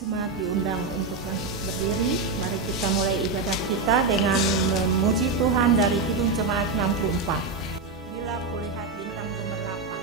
Jemaat diundang untuk berdiri. Mari kita mulai ibadah kita dengan memuji Tuhan dari Kidung Jemaat 64. Bila kulihat bintang gemerlapan.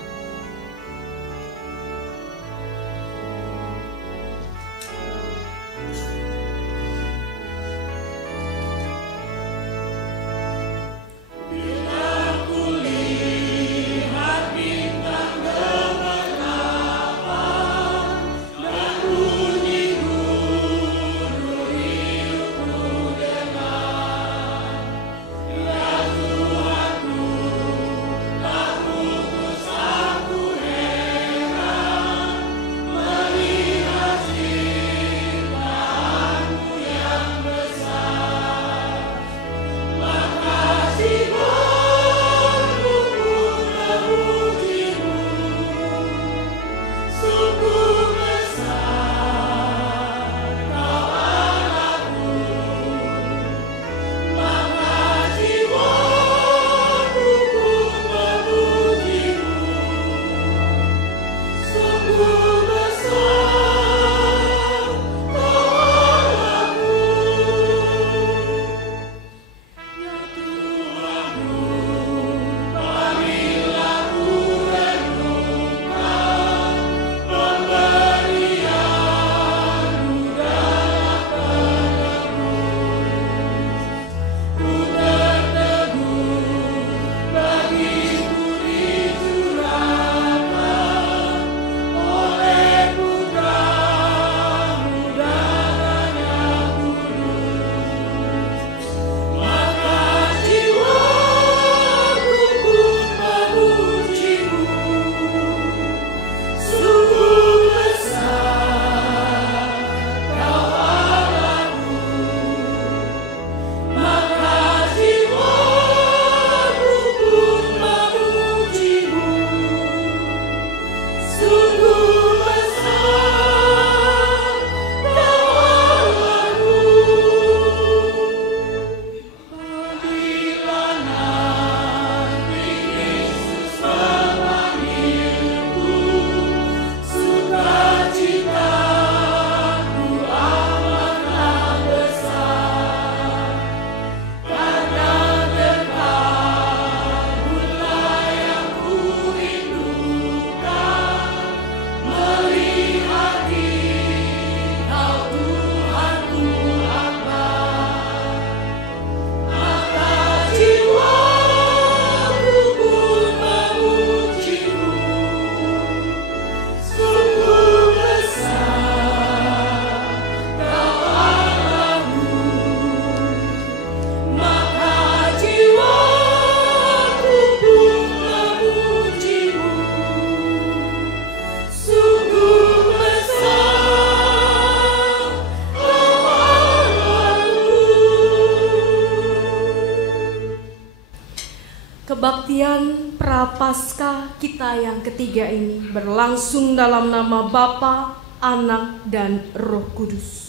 Kebaktian Prapaskah kita yang ketiga ini berlangsung dalam nama Bapa, Anak, dan Roh Kudus.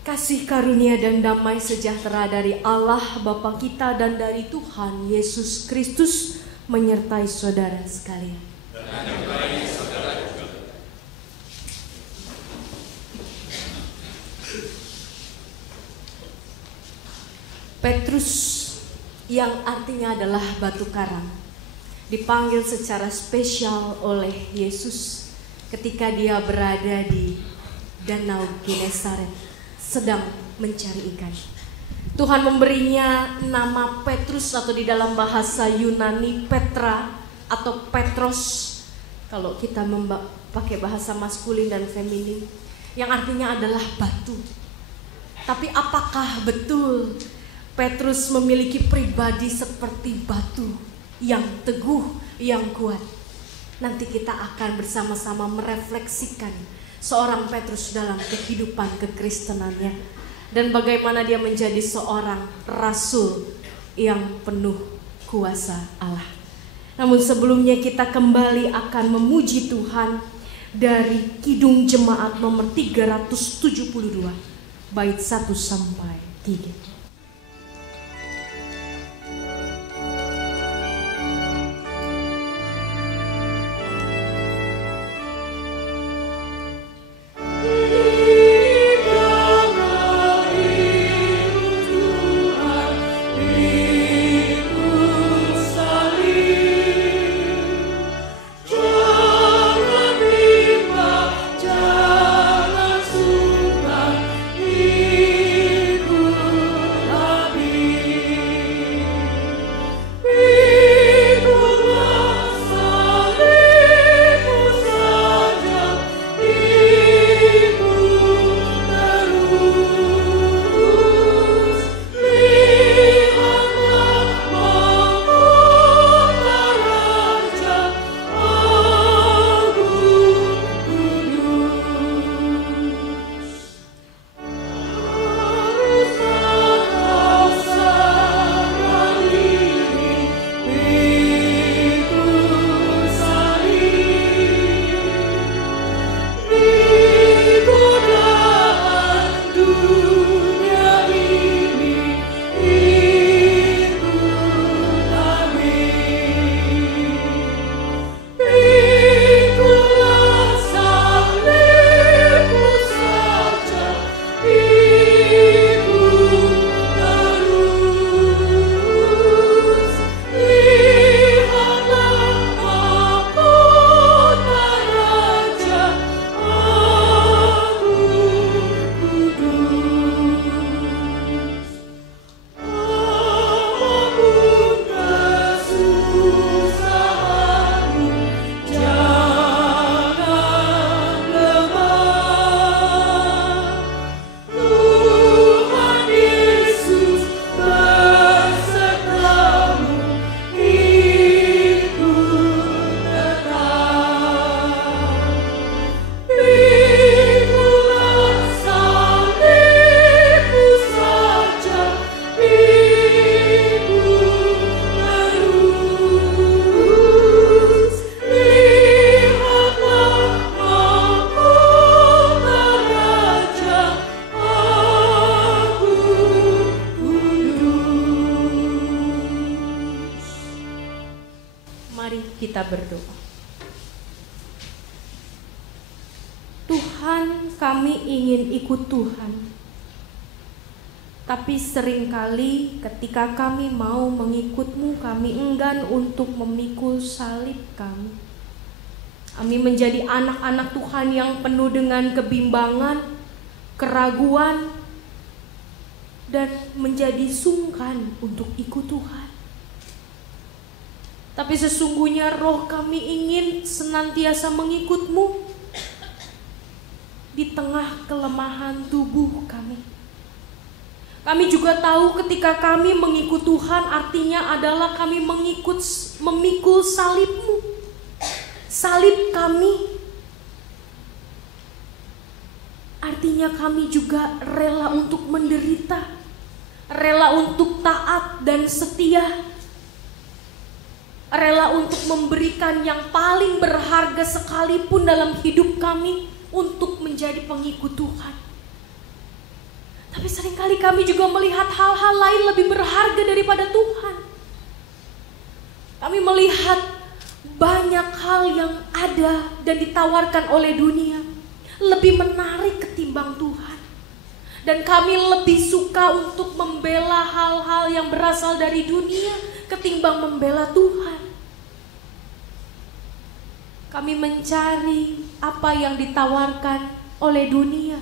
Kasih karunia dan damai sejahtera dari Allah Bapa kita dan dari Tuhan Yesus Kristus menyertai saudara sekalian. Petrus yang artinya adalah batu karang dipanggil secara spesial oleh Yesus ketika dia berada di Danau Genesaret sedang mencari ikan. Tuhan memberinya nama Petrus atau di dalam bahasa Yunani Petra atau Petros kalau kita pakai bahasa maskulin dan feminin, yang artinya adalah batu. Tapi apakah betul Petrus memiliki pribadi seperti batu yang teguh, yang kuat? Nanti kita akan bersama-sama merefleksikan seorang Petrus dalam kehidupan kekristenannya dan bagaimana dia menjadi seorang rasul yang penuh kuasa Allah. Namun sebelumnya kita kembali akan memuji Tuhan dari Kidung Jemaat nomor 372, bait 1 sampai 3. Kita berdoa. Tuhan, kami ingin ikut Tuhan, tapi seringkali ketika kami mau mengikut-Mu, kami enggan untuk memikul salib kami. Kami menjadi anak-anak Tuhan yang penuh dengan kebimbangan, keraguan, dan menjadi sungkan untuk ikut Tuhan. Tapi sesungguhnya roh kami ingin senantiasa mengikut-Mu di tengah kelemahan tubuh kami. Kami juga tahu ketika kami mengikut Tuhan artinya adalah kami memikul salib-Mu, salib kami. Artinya kami juga rela untuk menderita, rela untuk taat dan setia, rela untuk memberikan yang paling berharga sekalipun dalam hidup kami untuk menjadi pengikut Tuhan. Tapi seringkali kami juga melihat hal-hal lain lebih berharga daripada Tuhan. Kami melihat banyak hal yang ada dan ditawarkan oleh dunia lebih menarik ketimbang Tuhan. Dan kami lebih suka untuk membela hal-hal yang berasal dari dunia ketimbang membela Tuhan. Kami mencari apa yang ditawarkan oleh dunia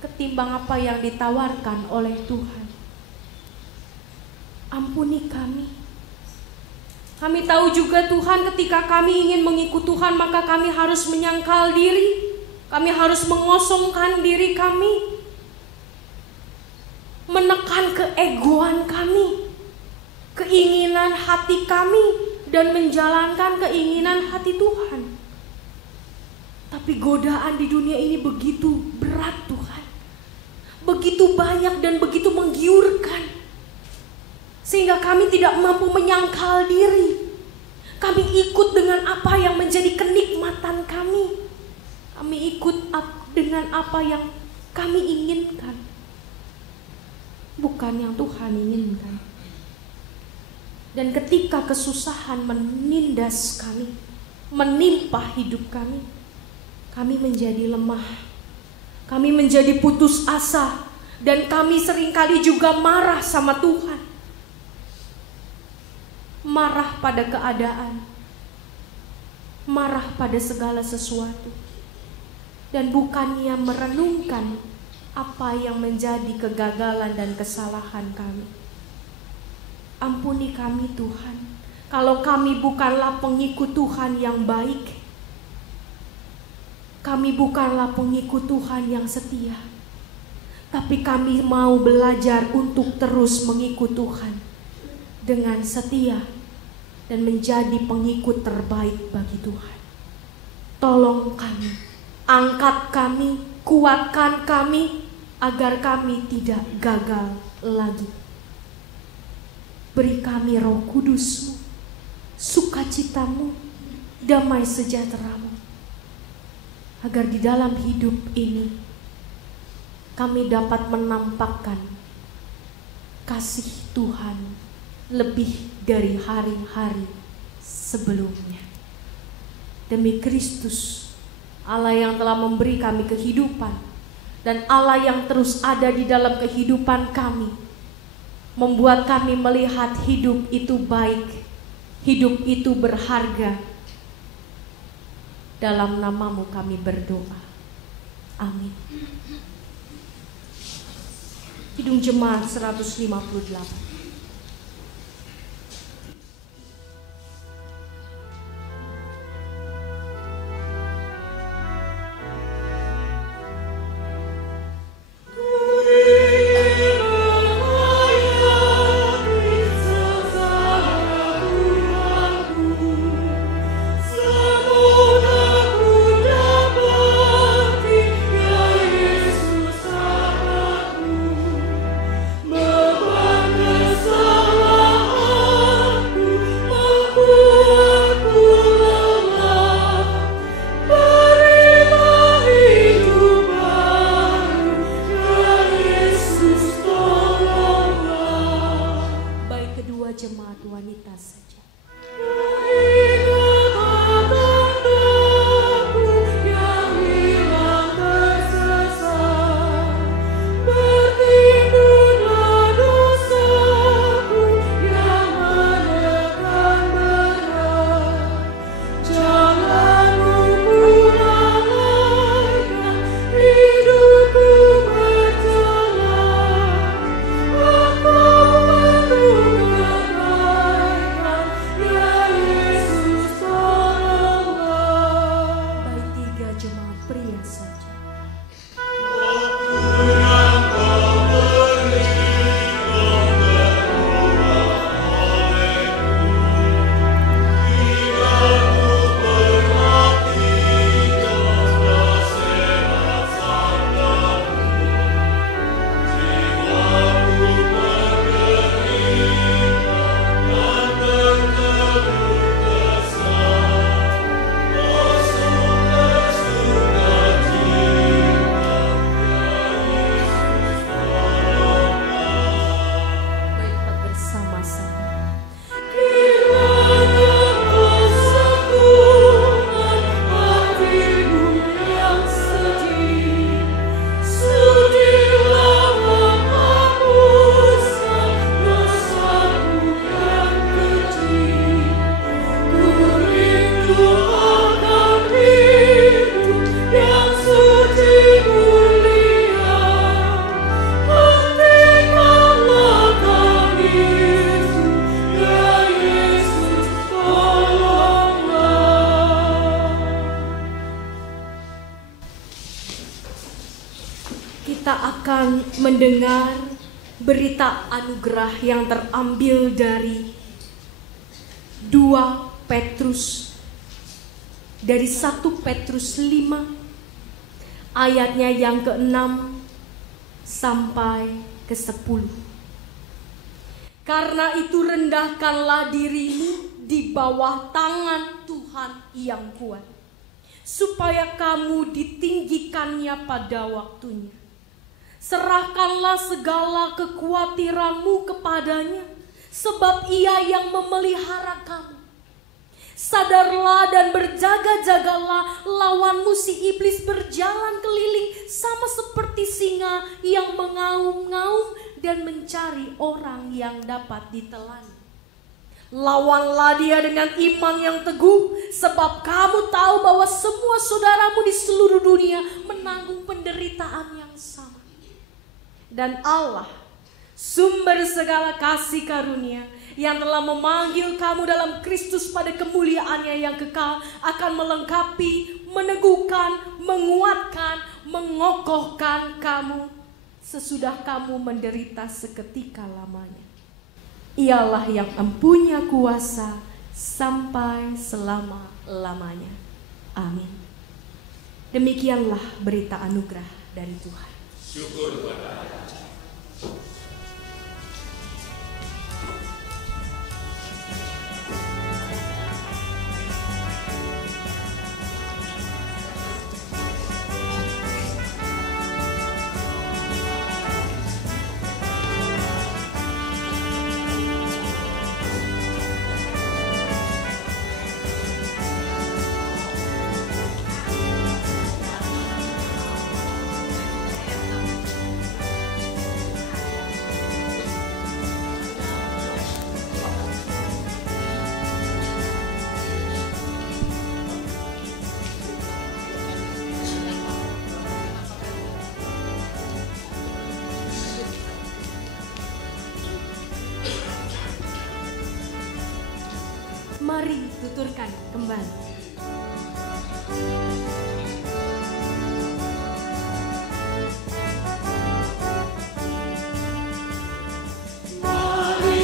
ketimbang apa yang ditawarkan oleh Tuhan. Ampuni kami. Kami tahu juga Tuhan, ketika kami ingin mengikut Tuhan maka kami harus menyangkal diri. Kami harus mengosongkan diri kami, menekan keegoan kami, keinginan hati kami, dan menjalankan keinginan hati Tuhan. Tapi godaan di dunia ini begitu berat Tuhan, begitu banyak dan begitu menggiurkan, sehingga kami tidak mampu menyangkal diri. Kami ikut dengan apa yang menjadi kenikmatan kami. dengan apa yang kami inginkan, bukan yang Tuhan inginkan. Dan ketika kesusahan menindas kami, menimpa hidup kami menjadi lemah, kami menjadi putus asa, dan kami seringkali juga marah sama Tuhan. Marah pada keadaan, marah pada segala sesuatu, dan bukannya merenungkan apa yang menjadi kegagalan dan kesalahan kami. Ampuni kami Tuhan, kalau kami bukanlah pengikut Tuhan yang baik, kami bukanlah pengikut Tuhan yang setia, tapi kami mau belajar untuk terus mengikut Tuhan dengan setia dan menjadi pengikut terbaik bagi Tuhan. Tolong kami, angkat kami, kuatkan kami, agar kami tidak gagal lagi. Beri kami Roh Kudus-Mu, sukacita-Mu, damai sejahtera-Mu, agar di dalam hidup ini kami dapat menampakkan kasih Tuhan lebih dari hari-hari sebelumnya. Demi Kristus, Allah yang telah memberi kami kehidupan, dan Allah yang terus ada di dalam kehidupan kami, membuat kami melihat hidup itu baik, hidup itu berharga. Dalam nama-Mu kami berdoa. Amin. Kidung Jemaat 158. Mendengar berita anugerah yang terambil dari 2 Petrus, dari 1 Petrus 5 ayatnya yang ke-6 sampai ke-10. Karena itu rendahkanlah dirimu di bawah tangan Tuhan yang kuat, supaya kamu ditinggikannya pada waktunya. Serahkanlah segala kekhawatiranmu kepadanya, sebab Ia yang memelihara kamu. Sadarlah dan berjaga-jagalah, lawanmu si iblis berjalan keliling sama seperti singa yang mengaum-ngaum dan mencari orang yang dapat ditelan. Lawanlah dia dengan iman yang teguh, sebab kamu tahu bahwa semua saudaramu di seluruh dunia menanggung penderitaan yang sama. Dan Allah, sumber segala kasih karunia, yang telah memanggil kamu dalam Kristus pada kemuliaannya yang kekal, akan melengkapi, meneguhkan, menguatkan, mengokohkan kamu sesudah kamu menderita seketika lamanya. Ialah yang mempunyai kuasa sampai selama-lamanya. Amin. Demikianlah berita anugerah dari Tuhan. Syukur kepada Allah. Mari tuturkan kembali. Mari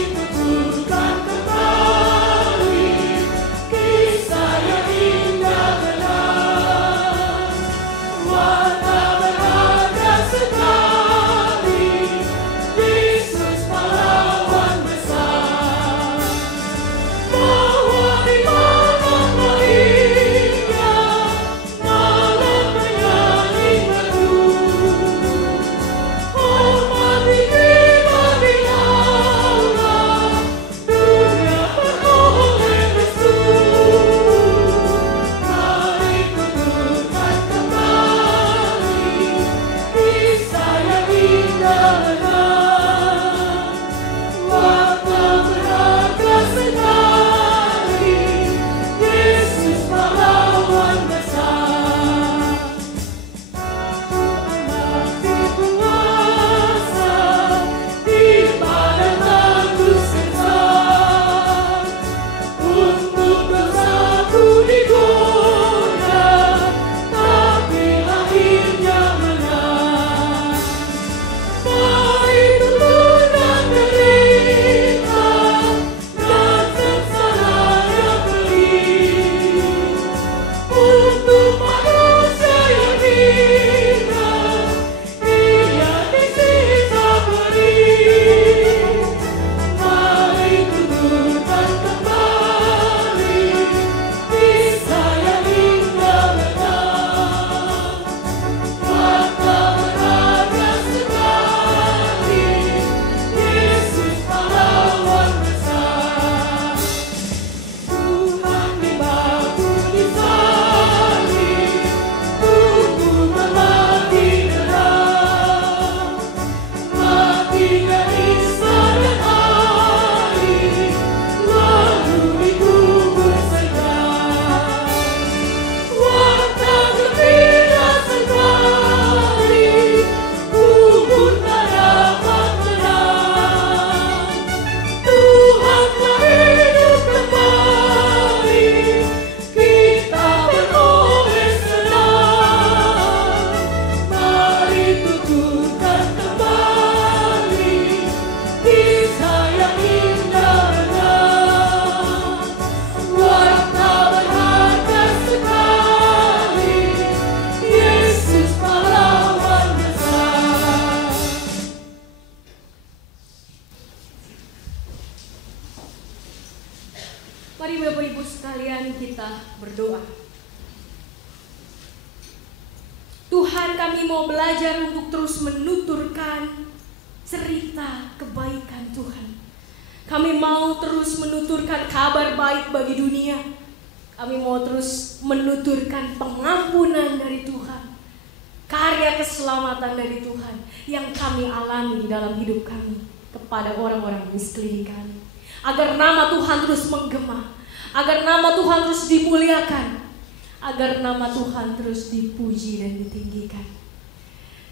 Tuhan, kami mau belajar untuk terus menuturkan cerita kebaikan Tuhan. Kami mau terus menuturkan kabar baik bagi dunia. Kami mau terus menuturkan pengampunan dari Tuhan, karya keselamatan dari Tuhan yang kami alami di dalam hidup kami kepada orang-orang di sekeliling kami. Agar nama Tuhan terus menggema, agar nama Tuhan terus dimuliakan, agar nama Tuhan terus dipuji dan ditinggikan.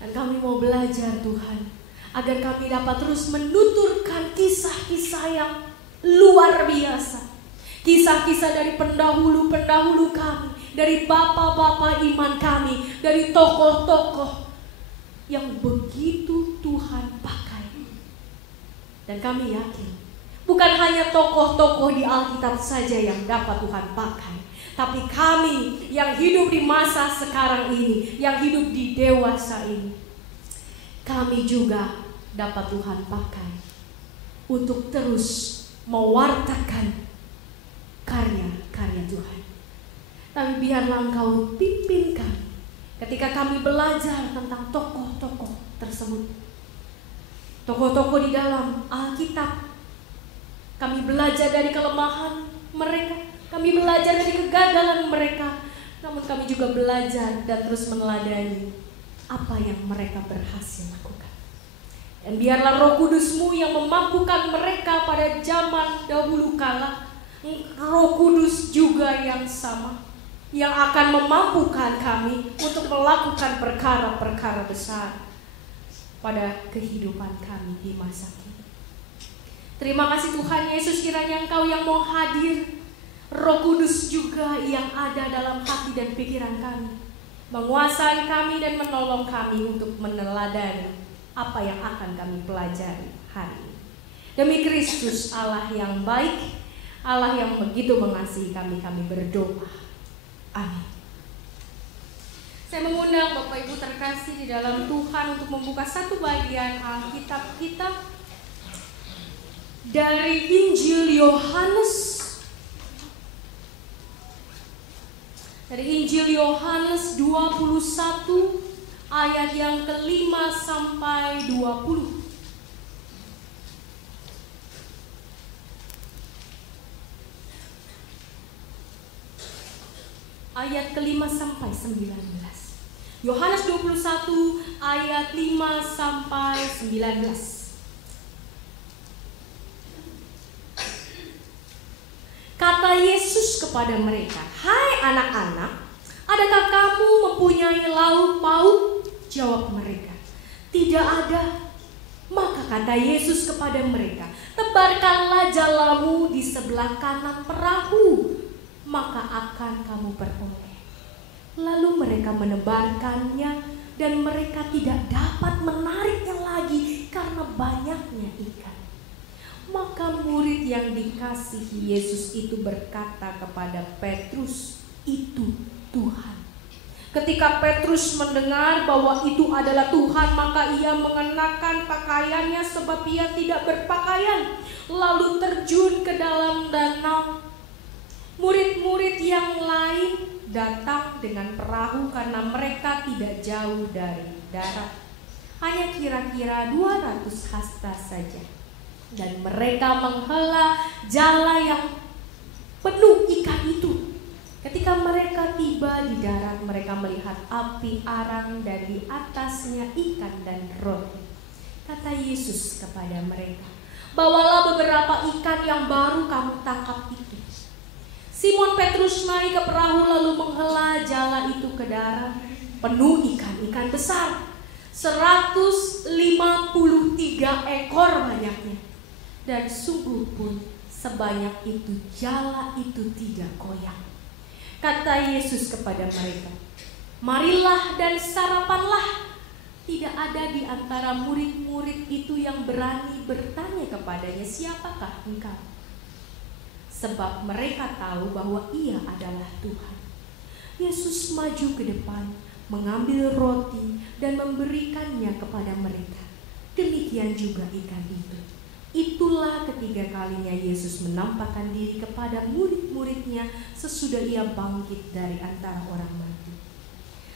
Dan kami mau belajar Tuhan, agar kami dapat terus menuturkan kisah-kisah yang luar biasa. Kisah-kisah dari pendahulu-pendahulu kami, dari bapak-bapak iman kami, dari tokoh-tokoh yang begitu Tuhan pakai. Dan kami yakin, bukan hanya tokoh-tokoh di Alkitab saja yang dapat Tuhan pakai, tapi kami yang hidup di masa sekarang ini, yang hidup di dewasa ini, kami juga dapat Tuhan pakai untuk terus mewartakan karya-karya Tuhan. Tapi biarlah Engkau pimpin kami ketika kami belajar tentang tokoh-tokoh tersebut, tokoh-tokoh di dalam Alkitab. Kami belajar dari kelemahan mereka, kami belajar dari kegagalan mereka, namun kami juga belajar dan terus meneladani apa yang mereka berhasil lakukan. Dan biarlah Roh Kudus-Mu yang memampukan mereka pada zaman dahulu kala, Roh Kudus juga yang sama, yang akan memampukan kami untuk melakukan perkara-perkara besar pada kehidupan kami di masa kini. Terima kasih Tuhan Yesus, kiranya Engkau yang mau hadir, Roh Kudus juga yang ada dalam hati dan pikiran kami, menguasai kami dan menolong kami untuk meneladani apa yang akan kami pelajari hari ini. Demi Kristus Allah yang baik, Allah yang begitu mengasihi kami, kami berdoa. Amin. Saya mengundang Bapak Ibu terkasih di dalam Tuhan untuk membuka satu bagian Alkitab kita dari Injil Yohanes. Dari Injil Yohanes 21 ayat yang ke-5 sampai 20. Ayat ke-5 sampai 19. Yohanes 21 ayat 5 sampai 19. Kata Yesus kepada mereka, "Hai anak-anak, adakah kamu mempunyai lauk pauk?" Jawab mereka, "Tidak ada." Maka kata Yesus kepada mereka, "Tebarkanlah jalamu di sebelah kanan perahu, maka akan kamu beroleh." Lalu mereka menebarkannya, dan mereka tidak dapat menariknya lagi karena banyaknya ikan. Maka murid yang dikasihi Yesus itu berkata kepada Petrus, "Itu Tuhan." Ketika Petrus mendengar bahwa itu adalah Tuhan, maka ia mengenakan pakaiannya sebab ia tidak berpakaian, lalu terjun ke dalam danau. Murid-murid yang lain datang dengan perahu karena mereka tidak jauh dari darat, hanya kira-kira 200 hasta saja. Dan mereka menghela jala yang penuh ikan itu. Ketika mereka tiba di darat, mereka melihat api arang dan di atasnya ikan dan roti. Kata Yesus kepada mereka, "Bawalah beberapa ikan yang baru kamu tangkap itu." Simon Petrus naik ke perahu lalu menghela jala itu ke darat, penuh ikan-ikan besar, 153 ekor banyaknya. Dan sungguh pun sebanyak itu jala itu tidak goyang. Kata Yesus kepada mereka, "Marilah dan sarapanlah." Tidak ada di antara murid-murid itu yang berani bertanya kepadanya, "Siapakah engkau?" Sebab mereka tahu bahwa ia adalah Tuhan. Yesus maju ke depan, mengambil roti dan memberikannya kepada mereka. Demikian juga ikan itu. Itulah ketiga kalinya Yesus menampakkan diri kepada murid-muridnya sesudah ia bangkit dari antara orang mati.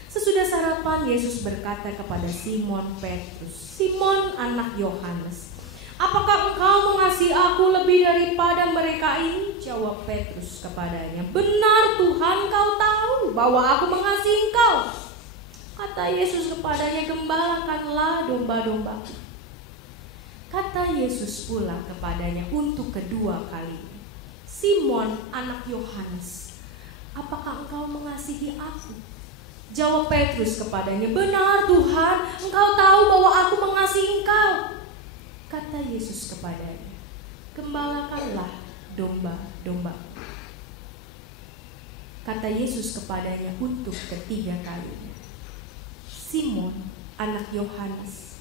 Sesudah sarapan depan Yesus berkata kepada Simon Petrus, "Simon anak Yohanes, apakah engkau mengasihi aku lebih daripada mereka ini?" Jawab Petrus kepadanya, "Benar Tuhan, Kau tahu bahwa aku mengasihi Engkau." Kata Yesus kepadanya, "Gembalakanlah domba-domba." Kata Yesus pula kepadanya untuk kedua kalinya, "Simon anak Yohanes, apakah engkau mengasihi aku?" Jawab Petrus kepadanya, "Benar Tuhan, Engkau tahu bahwa aku mengasihi Engkau." Kata Yesus kepadanya, "Gembalakanlah domba-domba." Kata Yesus kepadanya untuk ketiga kalinya, "Simon anak Yohanes,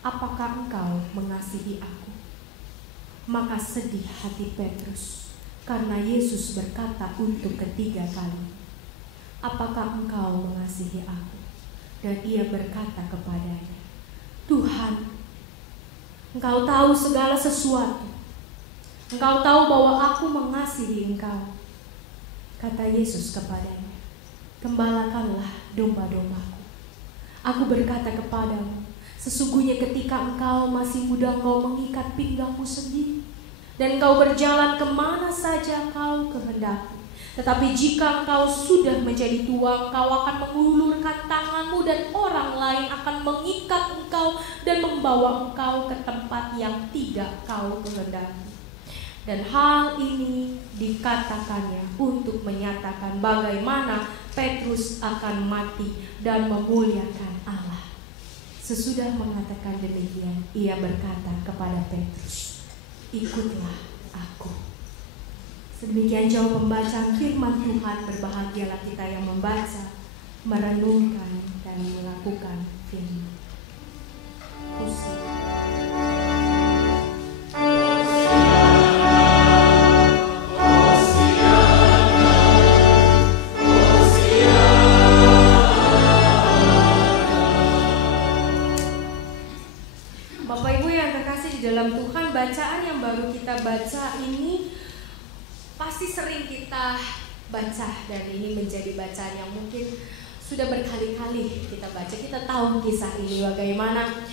apakah engkau mengasihi aku?" Maka sedih hati Petrus karena Yesus berkata untuk ketiga kali, "Apakah engkau mengasihi aku?" Dan ia berkata kepadanya, "Tuhan, Engkau tahu segala sesuatu. Engkau tahu bahwa aku mengasihi Engkau." Kata Yesus kepadanya, "Gembalakanlah domba-dombaku. Aku berkata kepadamu, sesungguhnya ketika engkau masih muda, engkau mengikat pinggangmu sendiri, dan engkau berjalan kemana saja kau kehendaki. Tetapi jika engkau sudah menjadi tua, engkau akan mengulurkan tanganmu dan orang lain akan mengikat engkau dan membawa engkau ke tempat yang tidak kau kehendaki." Dan hal ini dikatakannya untuk menyatakan bagaimana Petrus akan mati dan memuliakan Allah. Sesudah mengatakan demikian, ia berkata kepada Petrus, "Ikutlah aku." Sedemikian jauh pembacaan firman Tuhan. Berbahagialah kita yang membaca, merenungkan, dan melakukan firman. Bapak Ibu yang terkasih di dalam Tuhan, bacaan yang baru kita baca ini pasti sering kita baca, dan ini menjadi bacaan yang mungkin sudah berkali-kali kita baca. Kita tahu kisah ini, bagaimana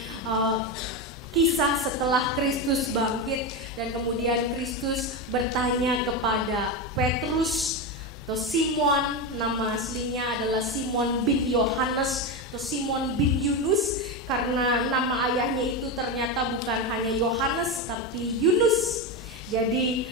kisah setelah Kristus bangkit dan kemudian Kristus bertanya kepada Petrus atau Simon, nama aslinya adalah Simon bin Yohanes atau Simon bin Yunus, karena nama ayahnya itu ternyata bukan hanya Yohanes tapi Yunus. Jadi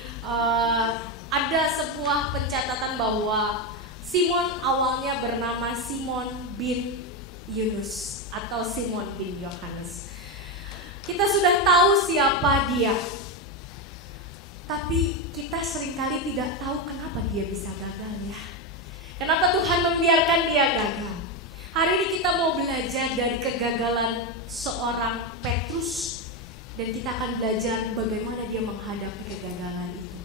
ada sebuah pencatatan bahwa Simon awalnya bernama Simon bin Yunus atau Simon bin Yohanes. Kita sudah tahu siapa dia, tapi kita seringkali tidak tahu kenapa dia bisa gagal ya. Kenapa Tuhan membiarkan dia gagal? Hari ini kita mau belajar dari kegagalan seorang Petrus, dan kita akan belajar bagaimana dia menghadapi kegagalan itu.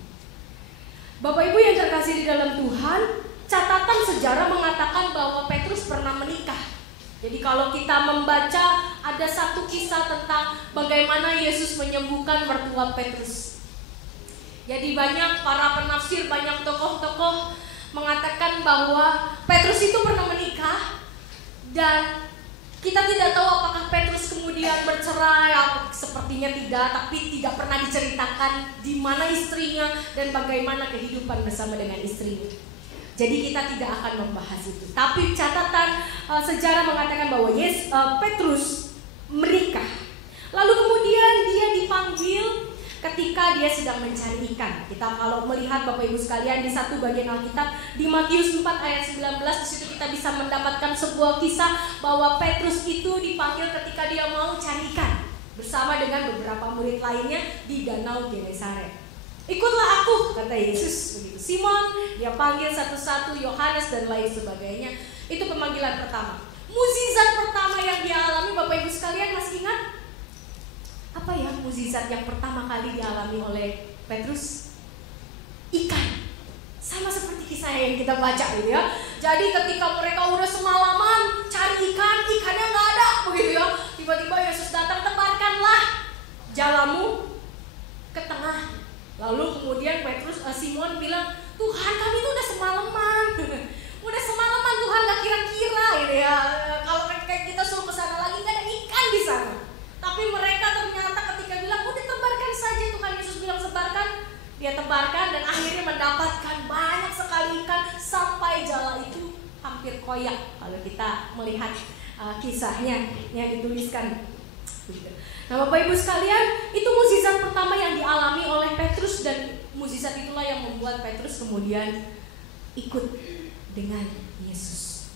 Bapak Ibu yang terkasih di dalam Tuhan, catatan sejarah mengatakan bahwa Petrus pernah menikah. Jadi kalau kita membaca, ada satu kisah tentang bagaimana Yesus menyembuhkan mertua Petrus. Jadi banyak para penafsir, banyak tokoh-tokoh mengatakan bahwa Petrus itu pernah menikah, dan kita tidak tahu apakah Petrus kemudian bercerai, sepertinya tidak, tapi tidak pernah diceritakan di mana istrinya dan bagaimana kehidupan bersama dengan istrinya. Jadi kita tidak akan membahas itu. Tapi catatan sejarah mengatakan bahwa Petrus menikah. Lalu kemudian dia dipanggil ketika dia sedang mencari ikan. Kita kalau melihat Bapak Ibu sekalian di satu bagian Alkitab di Matius 4 ayat 19, di situ kita bisa mendapatkan sebuah kisah bahwa Petrus itu dipanggil ketika dia mau cari ikan bersama dengan beberapa murid lainnya di Danau Genesaret. "Ikutlah aku," kata Yesus begitu. Simon dia panggil satu-satu, Yohanes dan lain sebagainya. Itu pemanggilan pertama. Mukjizat pertama yang dia alami, Bapak Ibu sekalian masih ingat? Apa ya mukjizat yang pertama kali dialami oleh Petrus? Ikan. Sama seperti kisah yang kita baca gitu ya. Jadi ketika mereka udah semalaman cari ikan, ikannya nggak ada begitu ya. Tiba-tiba Yesus datang, "Tempatkanlah jalamu ke tengah." Lalu kemudian Simon bilang, "Tuhan, kami tuh udah semalaman. Udah semalaman Tuhan, nggak kira-kira gitu ya. Kalau kita melihat kisahnya yang dituliskan. Nah, Bapak Ibu sekalian, itu mukjizat pertama yang dialami oleh Petrus, dan mukjizat itulah yang membuat Petrus kemudian ikut dengan Yesus.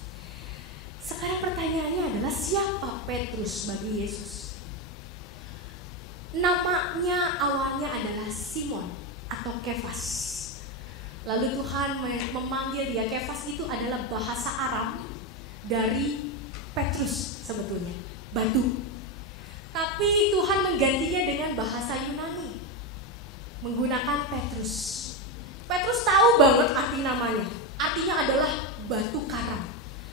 Sekarang pertanyaannya adalah, siapa Petrus bagi Yesus? Namanya awalnya adalah Simon atau Kefas. Lalu Tuhan memanggil dia. Kefas itu adalah bahasa Aram dari Petrus sebetulnya, batu. Tapi Tuhan menggantinya dengan bahasa Yunani, menggunakan Petrus. Petrus tahu banget arti namanya. Artinya adalah batu karang.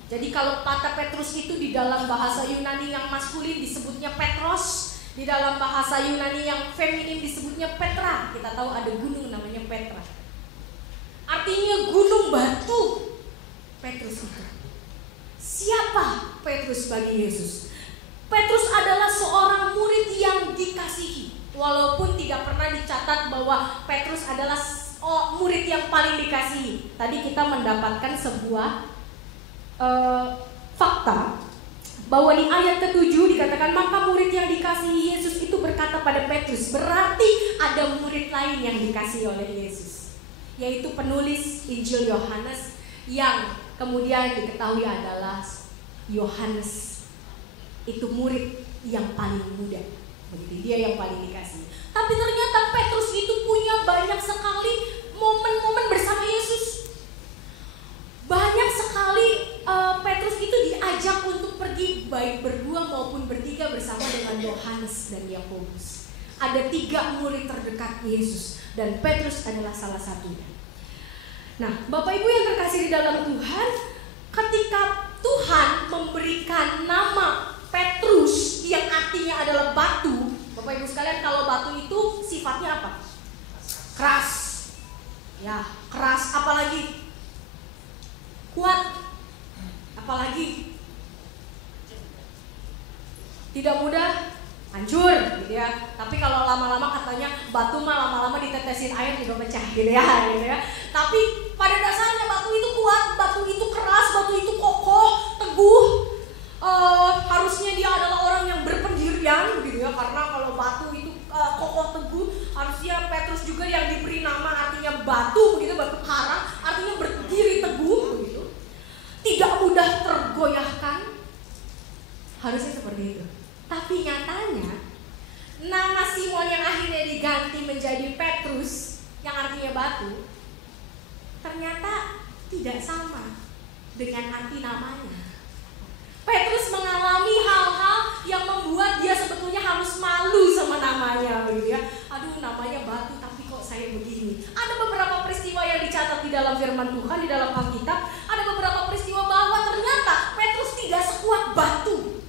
Jadi kalau kata Petrus itu di dalam bahasa Yunani yang maskulin disebutnya Petros, di dalam bahasa Yunani yang feminin disebutnya Petra. Kita tahu ada gunung namanya Petra. Artinya gunung batu. Petrus itu. Siapa Petrus bagi Yesus? Petrus adalah seorang murid yang dikasihi. Walaupun tidak pernah dicatat bahwa Petrus adalah murid yang paling dikasihi. Tadi kita mendapatkan sebuah fakta bahwa di ayat ke-7 dikatakan, maka murid yang dikasihi Yesus itu berkata pada Petrus. Berarti ada murid lain yang dikasihi oleh Yesus, yaitu penulis Injil Yohanes, yang kemudian diketahui adalah Yohanes. Itu murid yang paling muda, begitu, dia yang paling dikasih. Tapi ternyata Petrus itu punya banyak sekali momen-momen bersama Yesus. Banyak sekali Petrus itu diajak untuk pergi baik berdua maupun bertiga bersama dengan Yohanes dan Yakobus. Ada 3 murid terdekat Yesus, dan Petrus adalah salah satunya. Nah, Bapak Ibu yang terkasih di dalam Tuhan, ketika Tuhan memberikan nama Petrus yang artinya adalah batu, Bapak Ibu sekalian, kalau batu itu sifatnya apa? Keras. Ya, keras, apalagi kuat, apalagi tidak mudah hancur gitu ya. Tapi kalau lama-lama katanya batu mah lama-lama ditetesin air juga pecah gitu ya. Tapi pada dasarnya batu itu kuat, batu itu keras, batu itu kokoh, teguh. Harusnya dia adalah orang yang berpendirian begitu ya, karena kalau batu itu kokoh teguh, harusnya Petrus juga yang diberi nama artinya batu begitu, batu karang, artinya berdiri teguh begitu, tidak mudah tergoyahkan, harusnya seperti itu. Tapi nyatanya nama Simon yang akhirnya diganti menjadi Petrus yang artinya batu ternyata tidak sama dengan arti namanya. Petrus mengalami hal-hal yang membuat dia sebetulnya harus malu sama namanya gitu ya. Aduh, namanya batu tapi kok saya begini. Ada beberapa peristiwa yang dicatat di dalam firman Tuhan, di dalam Alkitab. Ada beberapa peristiwa bahwa ternyata Petrus tidak sekuat batu.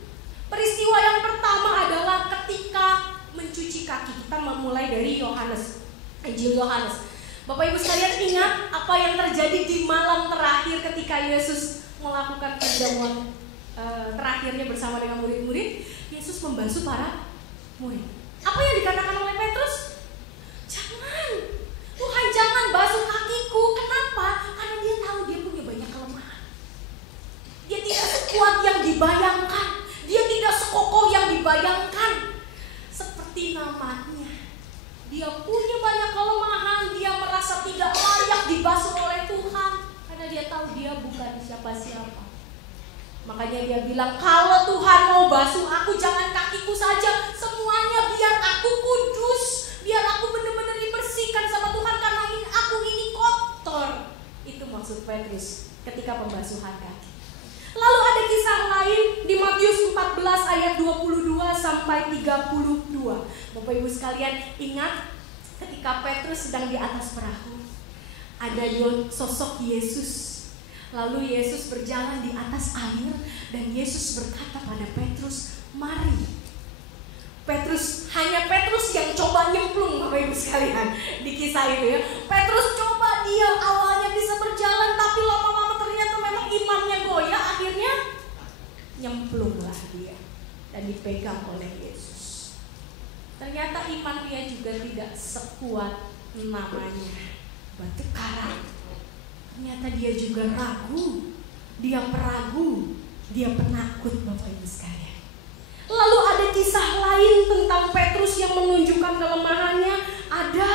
Peristiwa yang pertama adalah ketika mencuci kaki. Kita memulai dari Yohanes, Injil Yohanes. Bapak Ibu sekalian, ingat apa yang terjadi di malam terakhir ketika Yesus melakukan perjamuan terakhirnya bersama dengan murid-murid. Yesus membasuh para murid. Apa yang dikatakan oleh Petrus? Jangan, Tuhan jangan basuh kakiku. Kenapa? Karena dia tahu dia punya banyak kelemahan. Dia tidak sekuat yang dibayangkan, dia tidak sekokoh yang dibayangkan. Seperti namanya, dia punya banyak kelemahan. Dia merasa tidak layak dibasuh oleh Tuhan, karena dia tahu dia bukan siapa-siapa. Makanya dia bilang, kalau Tuhan mau basuh aku, jangan kakiku saja, semuanya biar aku kudus, biar aku benar-benar dibersihkan sama Tuhan, karena aku ini kotor. Itu maksud Petrus ketika pembasuhan kaki. Lalu ada kisah lain di Matius 14 ayat 22 sampai 32. Bapak Ibu sekalian, ingat ketika Petrus sedang di atas perahu, ada sosok Yesus. Lalu Yesus berjalan di atas air dan Yesus berkata pada Petrus, mari. Hanya Petrus yang coba nyemplung, Bapak Ibu sekalian, di kisah itu ya. Petrus coba, dia awalnya bisa berjalan, tapi lama-lama ternyata memang imannya goyah, akhirnya nyemplunglah dia dan dipegang oleh Yesus. Ternyata iman dia juga tidak sekuat namanya, batu karang. Ternyata dia juga ragu, dia meragu Dia penakut, Bapak Ibu sekalian. Lalu ada kisah lain tentang Petrus yang menunjukkan kelemahannya, ada.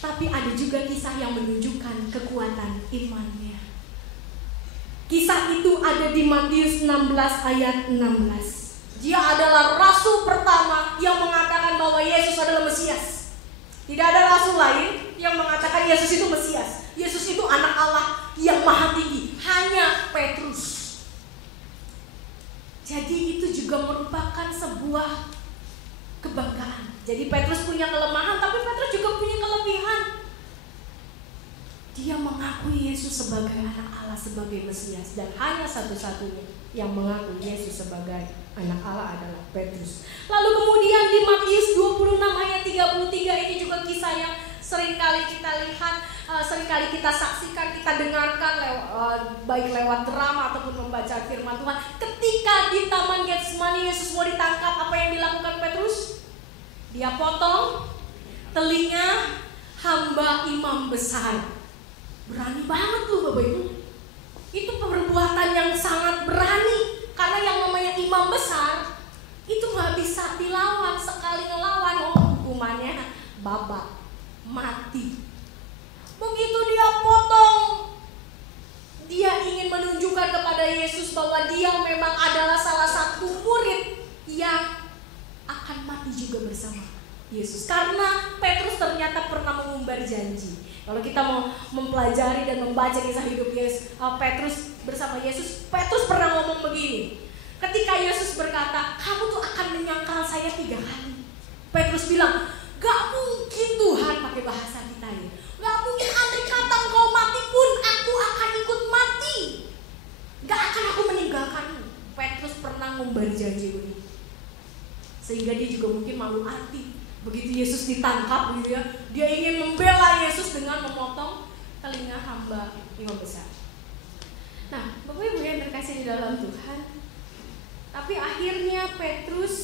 Tapi ada juga kisah yang menunjukkan kekuatan imannya. Kisah itu ada di Matius 16 ayat 16. Dia adalah rasul pertama yang mengatakan bahwa Yesus adalah Mesias. Tidak ada rasul lain yang mengatakan Yesus itu Mesias. Yesus itu anak Allah yang maha tinggi. Hanya Petrus. Jadi itu juga merupakan sebuah kebanggaan. Jadi Petrus punya kelemahan, tapi Petrus juga punya kelebihan. Dia mengakui Yesus sebagai anak Allah, sebagai Mesias. Dan hanya satu-satunya yang mengakui Yesus sebagai anak Allah adalah Petrus. Lalu kemudian di Matius 26 ayat 33, ini juga kisah yang seringkali kita lihat, seringkali kita saksikan, kita dengarkan baik lewat drama ataupun membaca firman Tuhan. Ketika di Taman Getsemani Yesus mau ditangkap, apa yang dilakukan Petrus? Dia potong telinga hamba imam besar. Berani banget loh Bapak Ibu. Itu perbuatan yang sangat berani. Karena yang namanya imam besar itu gak bisa dilawan. Sekali ngelawan, hukumannya babak, mati. Begitu dia potong, dia ingin menunjukkan kepada Yesus bahwa dia memang adalah salah satu murid yang akan mati juga bersama Yesus. Karena Petrus ternyata pernah mengumbar janji. Kalau kita mau mempelajari dan membaca kisah hidup Petrus bersama Yesus, Petrus pernah ngomong begini. Ketika Yesus berkata, kamu tuh akan menyangkal saya 3 kali. Petrus bilang, gak mungkin Tuhan, pakai bahasa kita ya. Gak mungkin, andai kata engkau mati pun aku akan ikut mati. Gak akan aku meninggalkanmu. Petrus pernah ngumbar janji begitu. Sehingga dia juga mungkin malu hati. Begitu Yesus ditangkap gitu ya, dia ingin membela Yesus dengan memotong telinga hamba imam besar. Nah, Bapak Ibu yang terkasih di dalam Tuhan, tapi akhirnya Petrus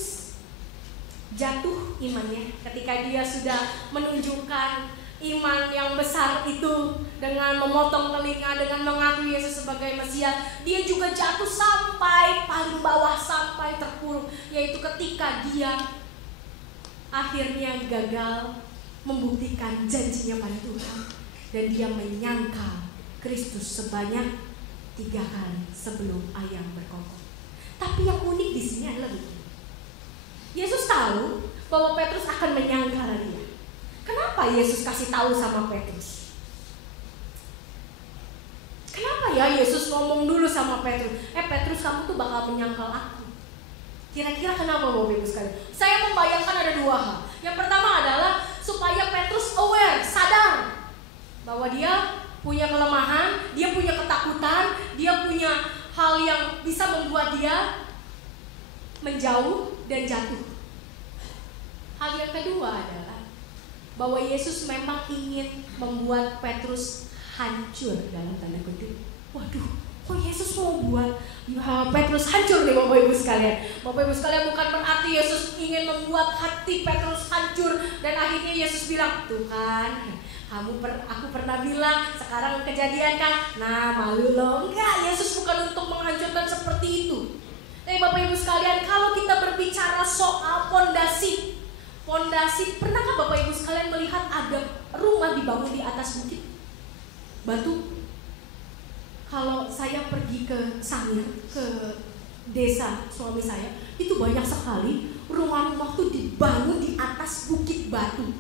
jatuh imannya ketika dia sudah menunjukkan iman yang besar itu dengan memotong telinga, dengan mengakui Yesus sebagai Mesias. Dia juga jatuh sampai paling bawah, sampai terpuruk, yaitu ketika dia akhirnya gagal membuktikan janjinya pada Tuhan, dan dia menyangkal Kristus sebanyak 3 kali sebelum ayam berkokok. Tapi yang unik di sini adalah begini. Yesus tahu bahwa Petrus akan menyangkal dia. Kenapa Yesus kasih tahu sama Petrus? Kenapa ya Yesus ngomong dulu sama Petrus? Petrus, kamu tuh bakal menyangkal aku. Kira-kira kenapa Bapak Ibu sekalian? Saya membayangkan ada 2 hal. Yang pertama adalah supaya Petrus aware, sadar bahwa dia punya kelemahan, dia punya ketakutan, dia punya hal yang bisa membuat dia menjauh dan jatuh. Hal yang kedua adalah bahwa Yesus memang ingin membuat Petrus hancur dalam tanda kutip. Waduh, kok Yesus mau buat Petrus hancur nih Bapak Ibu sekalian. Bapak Ibu sekalian, bukan berarti Yesus ingin membuat hati Petrus hancur dan akhirnya Yesus bilang, tuh kan, aku pernah bilang, sekarang kejadian kan, nah malu loh. Enggak, Yesus bukan untuk menghancurkan seperti itu. Tapi Bapak Ibu sekalian, kalau kita berbicara soal pondasi, pernahkah Bapak Ibu sekalian melihat ada rumah dibangun di atas bukit batu? Kalau saya pergi ke Sangir, ke desa suami saya, itu banyak sekali rumah-rumah tuh dibangun di atas bukit batu.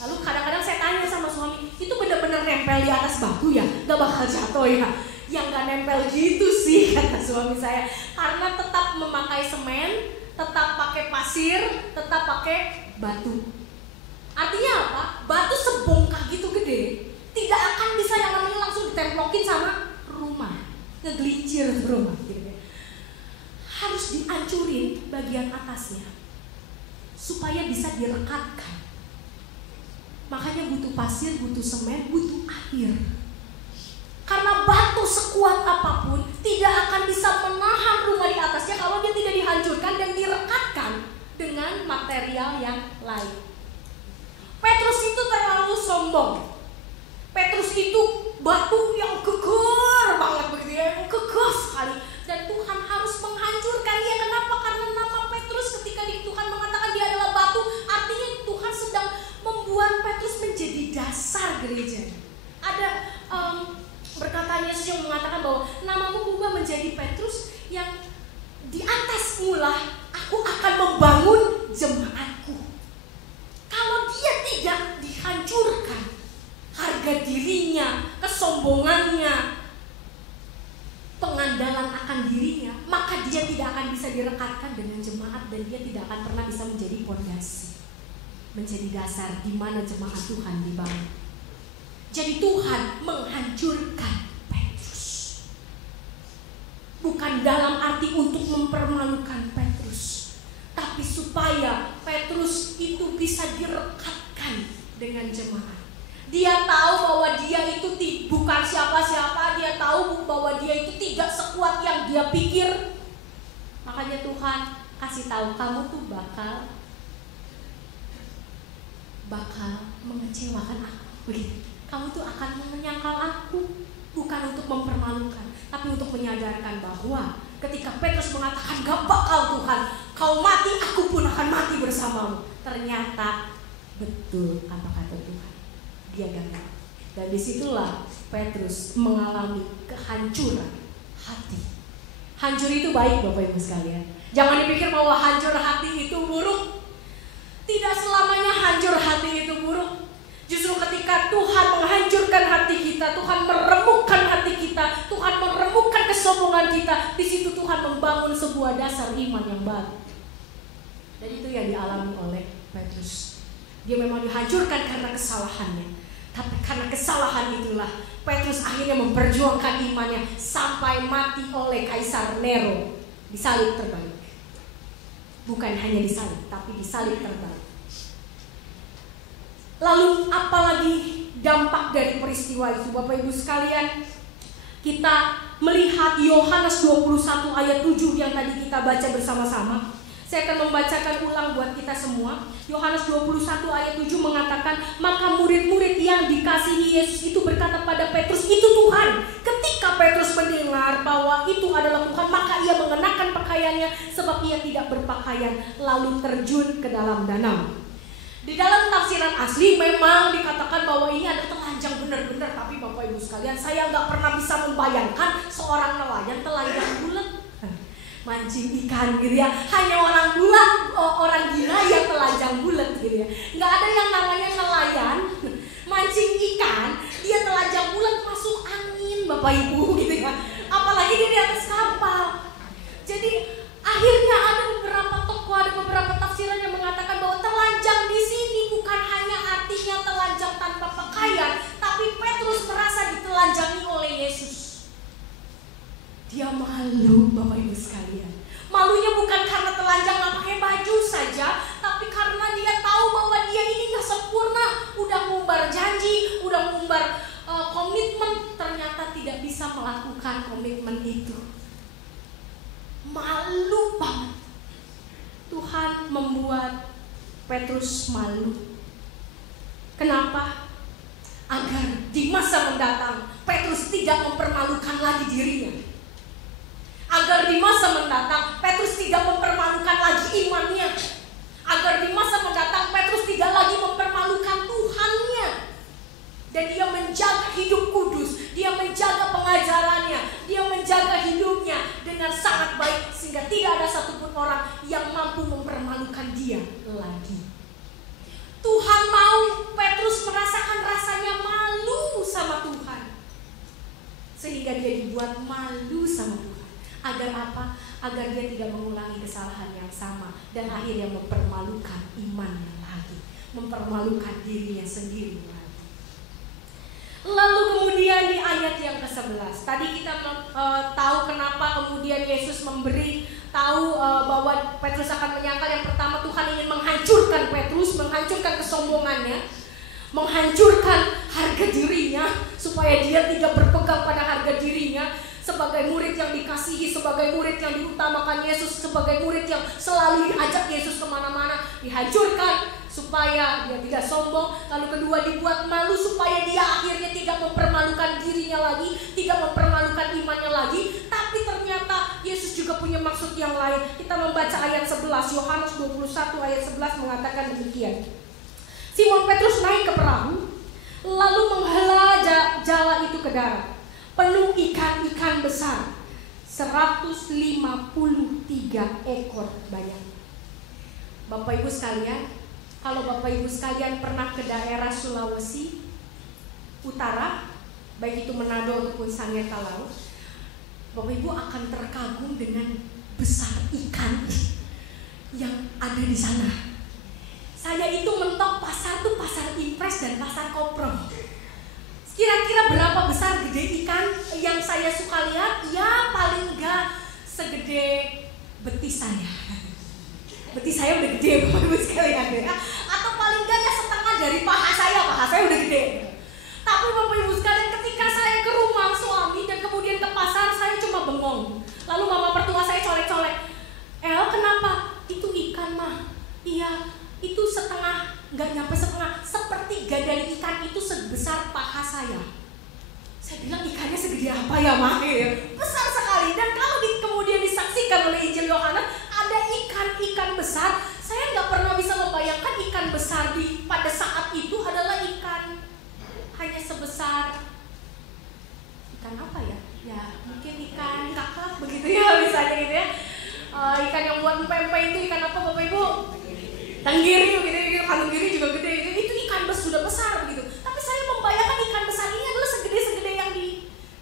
Lalu kadang-kadang saya tanya sama suami, itu benar-benar nempel di atas batu ya? Gak bakal jatuh ya? Yang gak nempel gitu sih, kata suami saya. Karena tetap memakai semen, tetap pakai pasir, tetap pakai batu. Artinya apa? Batu sebongkah gitu gede, tidak akan bisa yang namanya langsung ditemplokin sama rumah, ngegelincir rumah gitu ya. Harus dihancurin bagian atasnya supaya bisa direkatkan. Makanya butuh pasir, butuh semen, butuh air. Karena batu sekuat apapun tidak akan bisa menahan rumah di atasnya kalau dia tidak dihancurkan dan direkatkan dengan material yang lain. Petrus itu terlalu sombong. Petrus itu batu yang geger banget begitu ya, yang kegas direkatkan dengan jemaat dan dia tidak akan pernah bisa menjadi fondasi, menjadi dasar di mana jemaat Tuhan dibangun. Jadi Tuhan menghancurkan Petrus. Bukan dalam arti untuk mempermalukan Petrus, tapi supaya Petrus itu bisa direkatkan dengan jemaat. Dia tahu bahwa dia itu bukan siapa-siapa, dia tahu bahwa dia itu tidak sekuat yang dia pikir. Makanya Tuhan kasih tahu, kamu tuh bakal mengecewakan aku. Kamu tuh akan menyangkal aku, bukan untuk mempermalukan, tapi untuk menyadarkan bahwa ketika Petrus mengatakan gak bakal Tuhan, kau mati, aku pun akan mati bersamamu. Ternyata betul apa kata Tuhan, dia gagal. Dan disitulah Petrus mengalami kehancuran hati. Hancur itu baik Bapak Ibu sekalian. Jangan dipikir bahwa hancur hati itu buruk. Tidak selamanya hancur hati itu buruk. Justru ketika Tuhan menghancurkan hati kita, Tuhan meremukkan hati kita, Tuhan meremukkan kesombongan kita, di situ Tuhan membangun sebuah dasar iman yang baru. Dan itu yang dialami oleh Petrus. Dia memang dihancurkan karena kesalahannya, tapi karena kesalahan itulah Petrus akhirnya memperjuangkan imannya sampai mati oleh Kaisar Nero, disalib terbalik. Bukan hanya disalib, tapi disalib terbalik. Lalu apalagi dampak dari peristiwa itu Bapak Ibu sekalian? Kita melihat Yohanes 21 ayat 7 yang tadi kita baca bersama-sama. Saya akan membacakan ulang buat kita semua. Yohanes 21 ayat 7 mengatakan, maka murid-murid yang dikasihi Yesus itu berkata pada Petrus, itu Tuhan. Ketika Petrus mendengar bahwa itu adalah Tuhan, maka ia mengenakan pakaiannya sebab ia tidak berpakaian, lalu terjun ke dalam danau. Di dalam tafsiran asli memang dikatakan bahwa ini ada telanjang benar-benar, tapi Bapak Ibu sekalian, saya nggak pernah bisa membayangkan seorang nelayan telanjang bulat mancing ikan gitu ya. Hanya orang gila yang telanjang bulat gitu ya. Nggak ada yang namanya nelayan mancing ikan dia telanjang bulat masuk angin Bapak Ibu gitu ya. Apalagi dia di atas kapal. Jadi akhirnya ada beberapa tokoh, ada beberapa tafsiran yang mengatakan bahwa telanjang di sini bukan hanya artinya telanjang tanpa pakaian, tapi Petrus merasa ditelanjangi oleh Yesus. Dia malu Bapak Ibu sekalian. Malunya bukan karena telanjang nggak pakai baju saja, tapi karena dia tahu bahwa dia ini nggak sempurna. Udah ngumbar janji, udah ngumbar komitmen, ternyata tidak bisa melakukan komitmen itu. Malu banget. Tuhan membuat Petrus malu. Kenapa? Agar di masa mendatang Petrus tidak mempermalukan lagi dirinya. Agar di masa mendatang Petrus tidak mempermalukan lagi imannya. Agar di masa mendatang Petrus tidak lagi mempermalukan Tuhannya. Dan dia menjaga hidup kudus, dia menjaga pengajarannya, dia menjaga hidupnya dengan sangat baik, sehingga tidak ada satupun orang yang mampu mempermalukan dia lagi. Tuhan mau Petrus merasakan rasanya malu sama Tuhan, sehingga dia dibuat malu sama Tuhan. Agar apa? Agar dia tidak mengulangi kesalahan yang sama dan akhirnya mempermalukan imannya lagi, mempermalukan dirinya sendiri lagi. Lalu kemudian di ayat yang ke-11, tadi kita tahu kenapa kemudian Yesus memberi tahu bahwa Petrus akan menyangkal. Yang pertama, Tuhan ingin menghancurkan Petrus, menghancurkan kesombongannya, menghancurkan harga dirinya supaya dia tidak berpegang pada harga dirinya. Sebagai murid yang dikasihi, sebagai murid yang diutamakan Yesus, sebagai murid yang selalu diajak Yesus kemana-mana, dihancurkan supaya dia tidak sombong. Lalu kedua, dibuat malu supaya dia akhirnya tidak mempermalukan dirinya lagi, tidak mempermalukan imannya lagi. Tapi ternyata Yesus juga punya maksud yang lain. Kita membaca ayat 11, Yohanes 21 ayat 11 mengatakan demikian. Simon Petrus naik ke perahu, lalu menghela jala itu ke darat, penuh ikan-ikan besar, 153 ekor banyak. Bapak Ibu sekalian, kalau Bapak Ibu sekalian pernah ke daerah Sulawesi Utara, baik itu Manado ataupun Sangir Kalau, Bapak Ibu akan terkagum dengan besar ikan yang ada di sana. Saya itu mentok pasar tuh pasar Impres dan pasar Kopro. Kira-kira berapa besar gede ikan yang saya suka lihat? Ya paling enggak segede betis saya. Betis saya udah gede Bapak Ibu sekalian ya. Atau paling enggak ya setengah dari paha saya udah gede. Tapi Bapak Ibu sekalian, ketika saya ke rumah suami dan kemudian ke pasar, saya cuma bengong. Lalu mama mertua saya colek-colek, kenapa? Itu ikan mah. Iya, itu setengah, nggak nyampe setengah, sepertiga dari ikan itu sebesar paha saya. Saya bilang ikannya segede apa ya mah? Besar sekali. Dan kalau kemudian disaksikan oleh Injil Yohanes, ada ikan-ikan besar. Saya nggak pernah bisa membayangkan ikan besar pada saat itu adalah ikan hanya sebesar ikan apa ya? Ya mungkin ikan kakap begitu ya misalnya gitu ya. Ikan yang buat pempek itu ikan apa Bapak Ibu? Tenggiri begitu, ikan tenggiri juga gede gitu. Itu ikan sudah besar begitu. Tapi saya membayangkan ikan besar ini adalah segede-segede yang di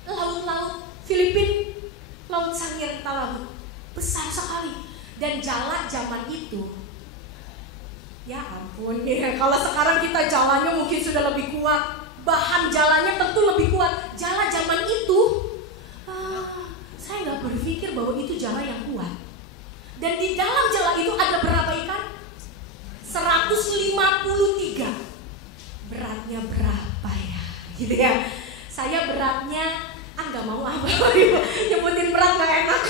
laut-laut Filipina, laut Sangir Talabu. Besar sekali. Dan jala zaman itu, ya ampun ya, kalau sekarang kita jalannya mungkin sudah lebih kuat, bahan jalannya tentu lebih kuat. Jala zaman itu, saya nggak berpikir bahwa itu jala yang kuat. Dan di dalam jala itu ada berapa ikan? 153. Beratnya berapa ya? Gitu ya. Saya beratnya nggak mau apa nyebutin berat nggak enak.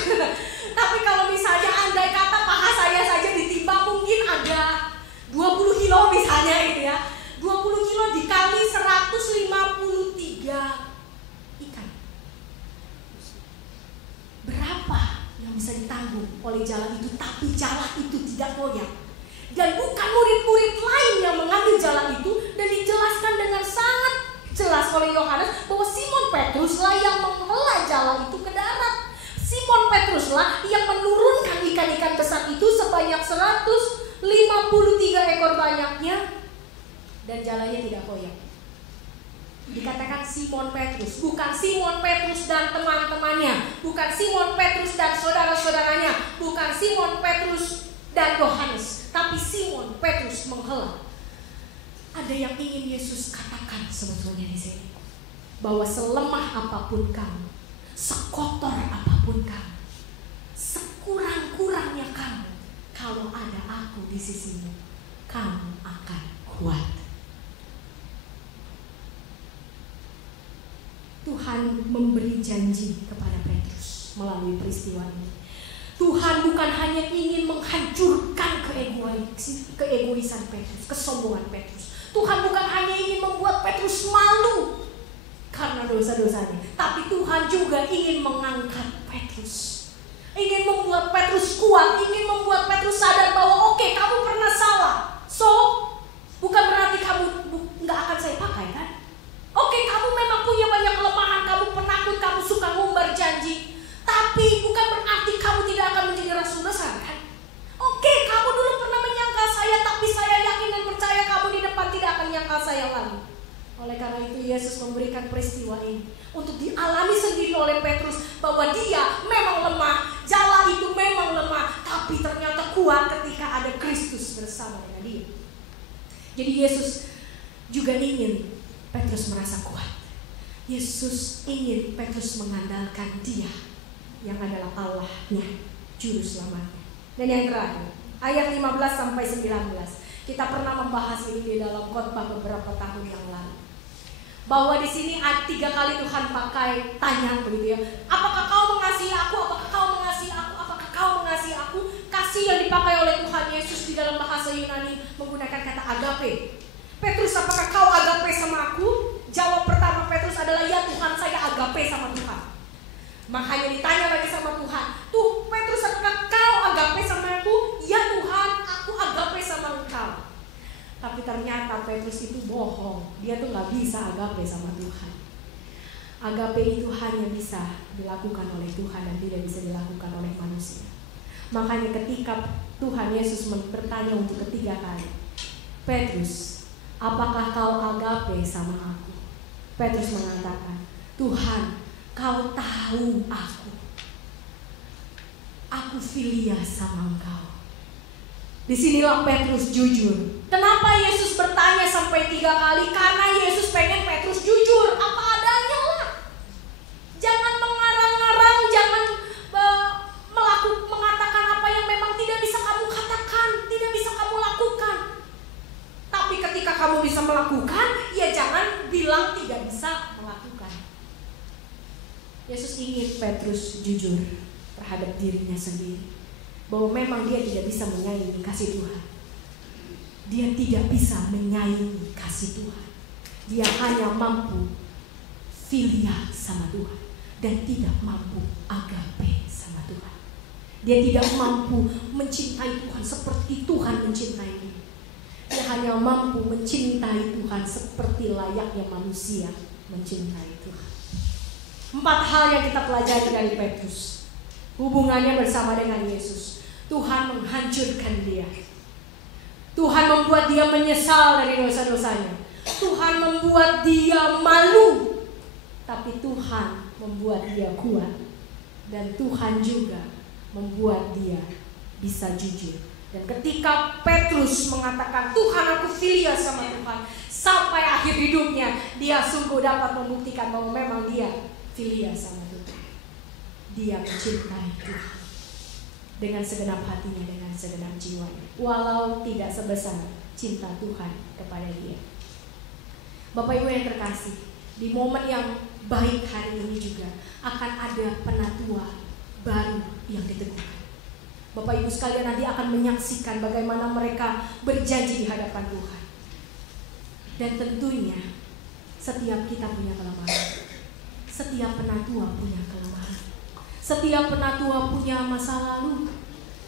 Tapi kalau misalnya andai kata paha saya saja ditimbang mungkin ada 20 kilo misalnya gitu ya. 20 kilo dikali 153 ikan. Berapa yang bisa ditanggung oleh jala itu? Tapi jala itu tidak goyah. Dan bukan murid-murid lain yang mengambil jala itu. Dan dijelaskan dengan sangat jelas oleh Yohanes bahwa Simon Petruslah yang menghela jala itu ke darat. Simon Petruslah yang menurunkan ikan-ikan besar itu sebanyak 153 ekor banyaknya. Dan jalannya tidak koyak. Dikatakan Simon Petrus, bukan Simon Petrus dan teman-temannya, bukan Simon Petrus dan saudara-saudaranya, bukan Simon Petrus dan Yohanes, tapi Simon Petrus menghela. Ada yang ingin Yesus katakan sebetulnya di sini, bahwa selemah apapun kamu, sekotor apapun kamu, sekurang-kurangnya kamu, kalau ada aku di sisimu, kamu akan kuat. Tuhan memberi janji kepada Petrus melalui peristiwa ini. Tuhan bukan hanya ingin menghancurkan keegoisan Petrus, kesombongan Petrus. Tuhan bukan hanya ingin membuat Petrus malu karena dosa-dosanya, tapi Tuhan juga ingin mengangkat Petrus, ingin membuat Petrus kuat, ingin membuat Petrus sadar bahwa oke, kamu pernah salah, so bukan berarti kamu nggak akan saya pakai kan? Oke, kamu memang punya banyak kelemahan, kamu penakut, kamu suka ngumbar janji, tapi bukan berarti kamu tidak akan menjadi rasul besar kan? Oke, kamu dulu pernah menyangkal saya, tapi saya yakin dan percaya kamu di depan tidak akan menyangkal saya lagi. Oleh karena itu Yesus memberikan peristiwa ini untuk dialami sendiri oleh Petrus, bahwa dia memang lemah, jala itu memang lemah, tapi ternyata kuat ketika ada Kristus bersama dengan dia. Jadi Yesus juga ingin Petrus merasa kuat. Yesus ingin Petrus mengandalkan dia yang adalah Allahnya, Juru Selamatnya. Dan yang terakhir, ayat 15 sampai 19. Kita pernah membahas ini di dalam khotbah beberapa tahun yang lalu. Bahwa di sini ada 3 kali Tuhan pakai tanya begitu ya. Apakah kau mengasihi aku? Apakah kau mengasihi aku? Apakah kau mengasihi aku? Kasih yang dipakai oleh Tuhan Yesus di dalam bahasa Yunani menggunakan kata agape. Petrus, apakah kau agape sama aku? Jawab pertama Petrus adalah, ya Tuhan, saya agape sama Tuhan. Makanya ditanya lagi sama Tuhan, tuh Petrus, apakah kau agape sama aku? Ya Tuhan, aku agape sama engkau. Tapi ternyata Petrus itu bohong. Dia tuh gak bisa agape sama Tuhan. Agape itu hanya bisa dilakukan oleh Tuhan dan tidak bisa dilakukan oleh manusia. Makanya ketika Tuhan Yesus bertanya untuk ketiga kali, Petrus, apakah kau agape sama aku? Petrus mengatakan, Tuhan, kau tahu aku. aku filia sama engkau. Disinilah Petrus jujur. Kenapa Yesus bertanya sampai 3 kali? Karena Yesus pengen Petrus jujur, apa adanya lah. Jangan mengarang-arang, jangan mengatakan apa yang memang tidak bisa kamu katakan, tidak bisa kamu lakukan. Tapi ketika kamu bisa melakukan, ya jangan bilang tidak bisa melakukan. Yesus ingin Petrus jujur terhadap dirinya sendiri, bahwa memang dia tidak bisa menyaingi kasih Tuhan. Dia tidak bisa menyaingi kasih Tuhan. Dia hanya mampu filia sama Tuhan dan tidak mampu agape sama Tuhan. Dia tidak mampu mencintai Tuhan seperti Tuhan mencintai dia. Dia hanya mampu mencintai Tuhan seperti layaknya manusia mencintai Tuhan. 4 hal yang kita pelajari dari Petrus. Hubungannya bersama dengan Yesus. Tuhan menghancurkan dia. Tuhan membuat dia menyesal dari dosa-dosanya. Tuhan membuat dia malu. Tapi Tuhan membuat dia kuat. Dan Tuhan juga membuat dia bisa jujur. Dan ketika Petrus mengatakan, Tuhan aku filia sama Tuhan, sampai akhir hidupnya dia sungguh dapat membuktikan bahwa memang dia filia sama Tuhan. Dia mencintai Tuhan dengan segenap hatinya, dengan segenap jiwanya, walau tidak sebesar cinta Tuhan kepada dia. Bapak Ibu yang terkasih, di momen yang baik hari ini juga akan ada penatua baru yang diteguhkan. Bapak Ibu sekalian nanti akan menyaksikan bagaimana mereka berjanji di hadapan Tuhan. Dan tentunya setiap kita punya kelemahan. Setiap penatua punya kelemahan. Setiap penatua punya masa lalu.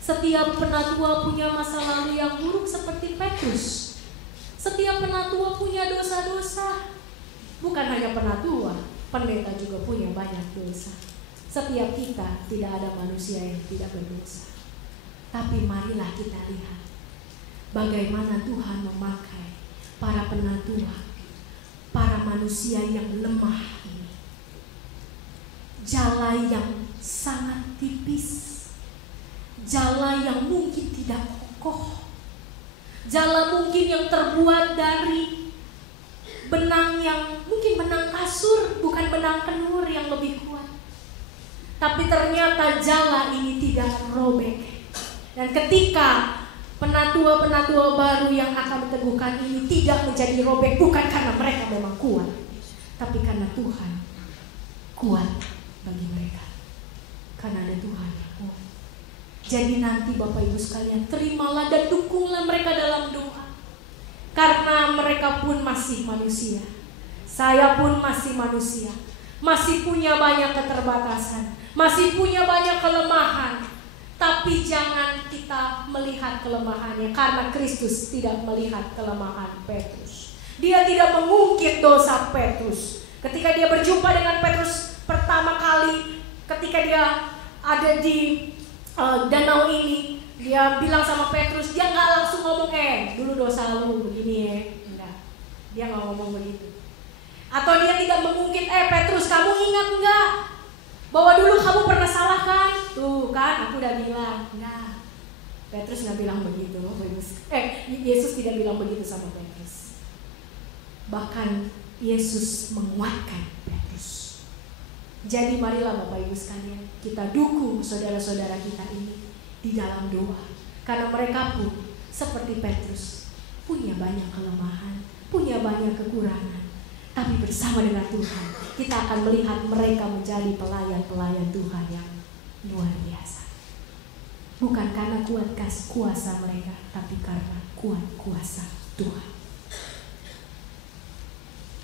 Setiap penatua punya masa lalu yang buruk seperti Petrus. Setiap penatua punya dosa-dosa. Bukan hanya penatua, pendeta juga punya banyak dosa. Setiap kita tidak ada manusia yang tidak berdosa. Tapi marilah kita lihat bagaimana Tuhan memakai para penatua, para manusia yang lemah ini. Jala yang sangat tipis, jala yang mungkin tidak kokoh, jala mungkin yang terbuat dari benang yang mungkin benang kasur, bukan benang kenur yang lebih kuat. Tapi ternyata jala ini tidak robek. Dan ketika penatua-penatua baru yang akan diteguhkan ini tidak menjadi robek, bukan karena mereka memang kuat, tapi karena Tuhan kuat bagi mereka. Karena ada Tuhan yang kuat. Jadi nanti Bapak Ibu sekalian, terimalah dan dukunglah mereka dalam doa. Karena mereka pun masih manusia. Saya pun masih manusia. Masih punya banyak keterbatasan. Masih punya banyak kelemahan. Tapi jangan kita melihat kelemahannya, karena Kristus tidak melihat kelemahan Petrus. Dia tidak mengungkit dosa Petrus. Ketika dia berjumpa dengan Petrus pertama kali, ketika dia ada di danau ini, dia bilang sama Petrus, dia nggak langsung ngomong dulu dosa lu begini ya, enggak. Dia nggak ngomong begitu. Atau dia tidak mengungkit, Petrus kamu ingat nggak bahwa dulu kamu pernah salah kan? Tuh kan aku udah bilang. Nah, Petrus nggak bilang begitu. Yesus tidak bilang begitu sama Petrus. Bahkan Yesus menguatkan Petrus. Jadi marilah Bapak Ibu sekalian, kita dukung saudara-saudara kita ini di dalam doa. Karena mereka pun seperti Petrus punya banyak kelemahan, punya banyak kekurangan. Tapi bersama dengan Tuhan, kita akan melihat mereka menjadi pelayan-pelayan Tuhan yang luar biasa. Bukan karena kuat kuasa mereka, tapi karena kuat kuasa Tuhan.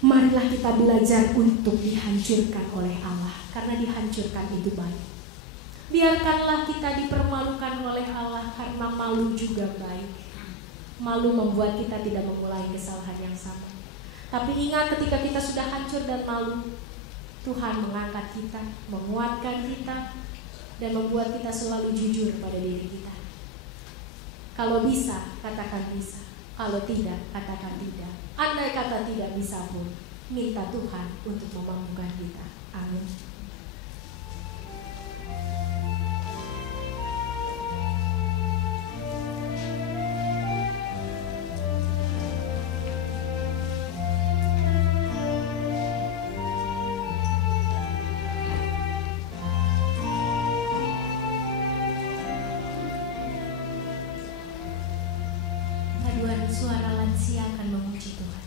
Marilah kita belajar untuk dihancurkan oleh Allah, karena dihancurkan itu baik. Biarkanlah kita dipermalukan oleh Allah, karena malu juga baik. Malu membuat kita tidak memulai kesalahan yang sama. Tapi ingat, ketika kita sudah hancur dan malu, Tuhan mengangkat kita, menguatkan kita, dan membuat kita selalu jujur pada diri kita. Kalau bisa, katakan bisa. Kalau tidak, katakan tidak. Andai kata tidak bisa pun, minta Tuhan untuk memampukan kita. Amin. suara lansia akan memuji Tuhan.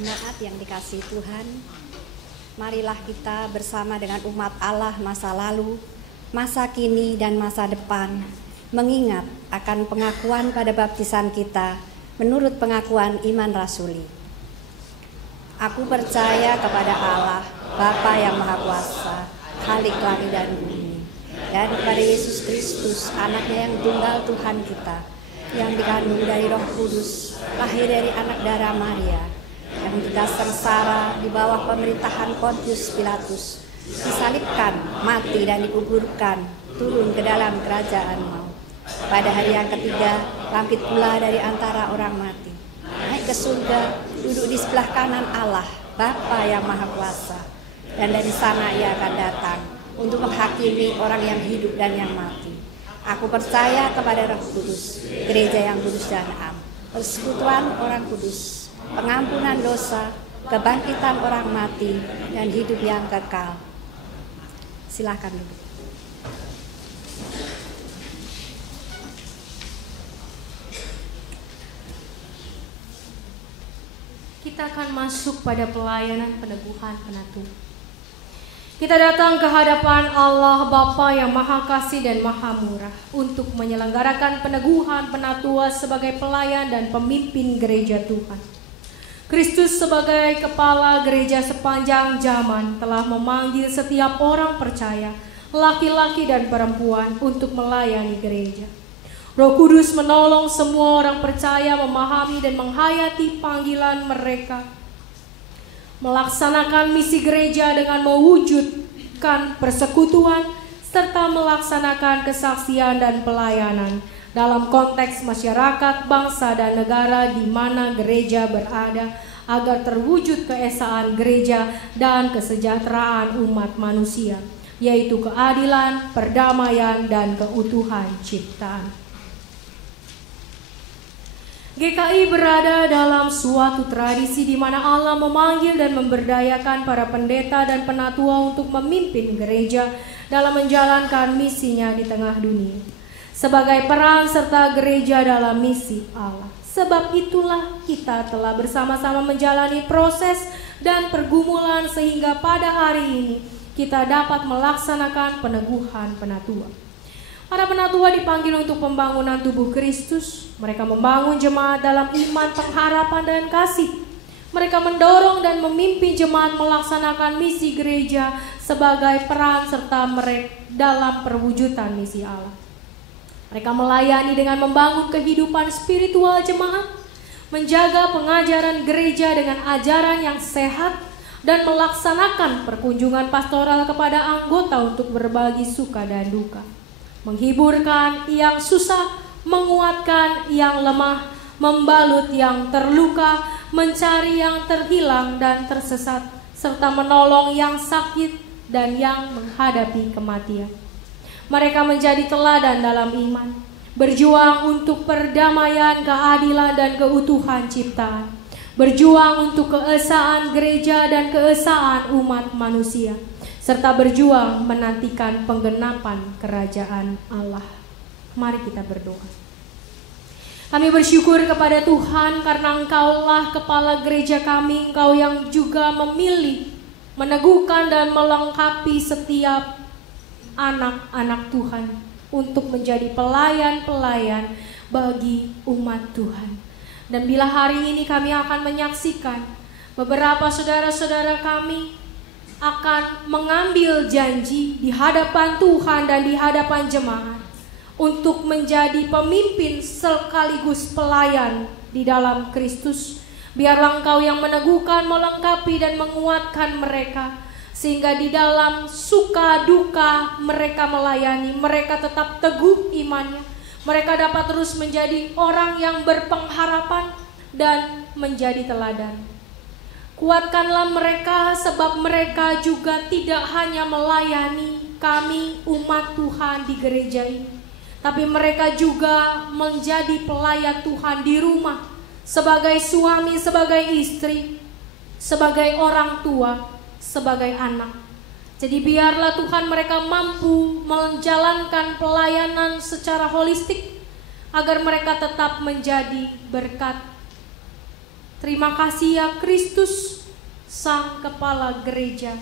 Jemaat yang dikasihi Tuhan, marilah kita bersama dengan umat Allah masa lalu, masa kini, dan masa depan mengingat akan pengakuan pada baptisan kita menurut pengakuan iman rasuli. Aku percaya kepada Allah, Bapa yang Maha Kuasa, Khalik langit dan bumi, dan kepada Yesus Kristus, Anaknya yang tunggal Tuhan kita, yang dikandung dari Roh Kudus, lahir dari anak darah Maria, yang juga sengsara di bawah pemerintahan Pontius Pilatus, disalibkan, mati dan dikuburkan, turun ke dalam kerajaan maut. Pada hari yang ketiga, bangkit pula dari antara orang mati, naik ke surga, duduk di sebelah kanan Allah, Bapa yang Maha Kuasa, dan dari sana Ia akan datang untuk menghakimi orang yang hidup dan yang mati. Aku percaya kepada Roh Kudus, gereja yang kudus dan am, persekutuan orang kudus, pengampunan dosa, kebangkitan orang mati, dan hidup yang kekal. Silakan duduk. kita akan masuk pada pelayanan peneguhan penatua. Kita datang ke hadapan Allah Bapa yang Maha Kasih dan Maha Murah untuk menyelenggarakan peneguhan penatua sebagai pelayan dan pemimpin gereja Tuhan. Kristus sebagai kepala gereja sepanjang zaman telah memanggil setiap orang percaya, laki-laki dan perempuan, untuk melayani gereja. Roh Kudus menolong semua orang percaya memahami dan menghayati panggilan mereka, melaksanakan misi gereja dengan mewujudkan persekutuan, serta melaksanakan kesaksian dan pelayanan dalam konteks masyarakat, bangsa, dan negara di mana gereja berada, agar terwujud keesaan gereja dan kesejahteraan umat manusia, yaitu keadilan, perdamaian, dan keutuhan ciptaan. GKI berada dalam suatu tradisi di mana Allah memanggil dan memberdayakan para pendeta dan penatua untuk memimpin gereja dalam menjalankan misinya di tengah dunia, sebagai peran serta gereja dalam misi Allah. Sebab itulah kita telah bersama-sama menjalani proses dan pergumulan sehingga pada hari ini kita dapat melaksanakan peneguhan penatua. Para penatua dipanggil untuk pembangunan tubuh Kristus. Mereka membangun jemaat dalam iman, pengharapan, dan kasih. Mereka mendorong dan memimpin jemaat melaksanakan misi gereja sebagai peran serta mereka dalam perwujudan misi Allah. Mereka melayani dengan membangun kehidupan spiritual jemaat, menjaga pengajaran gereja dengan ajaran yang sehat, dan melaksanakan perkunjungan pastoral kepada anggota untuk berbagi suka dan duka, menghiburkan yang susah, menguatkan yang lemah, membalut yang terluka, mencari yang terhilang dan tersesat, serta menolong yang sakit dan yang menghadapi kematian. Mereka menjadi teladan dalam iman, berjuang untuk perdamaian, keadilan, dan keutuhan ciptaan, berjuang untuk keesaan gereja dan keesaan umat manusia, serta berjuang menantikan penggenapan kerajaan Allah. Mari kita berdoa. Kami bersyukur kepada Tuhan karena Engkaulah kepala gereja kami, Engkau yang juga memilih, meneguhkan dan melengkapi setiap anak-anak Tuhan untuk menjadi pelayan-pelayan bagi umat Tuhan. Dan bila hari ini kami akan menyaksikan beberapa saudara-saudara kami akan mengambil janji di hadapan Tuhan dan di hadapan jemaat untuk menjadi pemimpin sekaligus pelayan di dalam Kristus. Biarlah Engkau yang meneguhkan, melengkapi, dan menguatkan mereka, sehingga di dalam suka duka mereka melayani, mereka tetap teguh imannya. Mereka dapat terus menjadi orang yang berpengharapan dan menjadi teladan. Kuatkanlah mereka, sebab mereka juga tidak hanya melayani kami umat Tuhan di gereja ini, tapi mereka juga menjadi pelayan Tuhan di rumah, sebagai suami, sebagai istri, sebagai orang tua, sebagai anak. Jadi biarlah Tuhan mereka mampu menjalankan pelayanan secara holistik agar mereka tetap menjadi berkat. Terima kasih ya Kristus, Sang Kepala Gereja.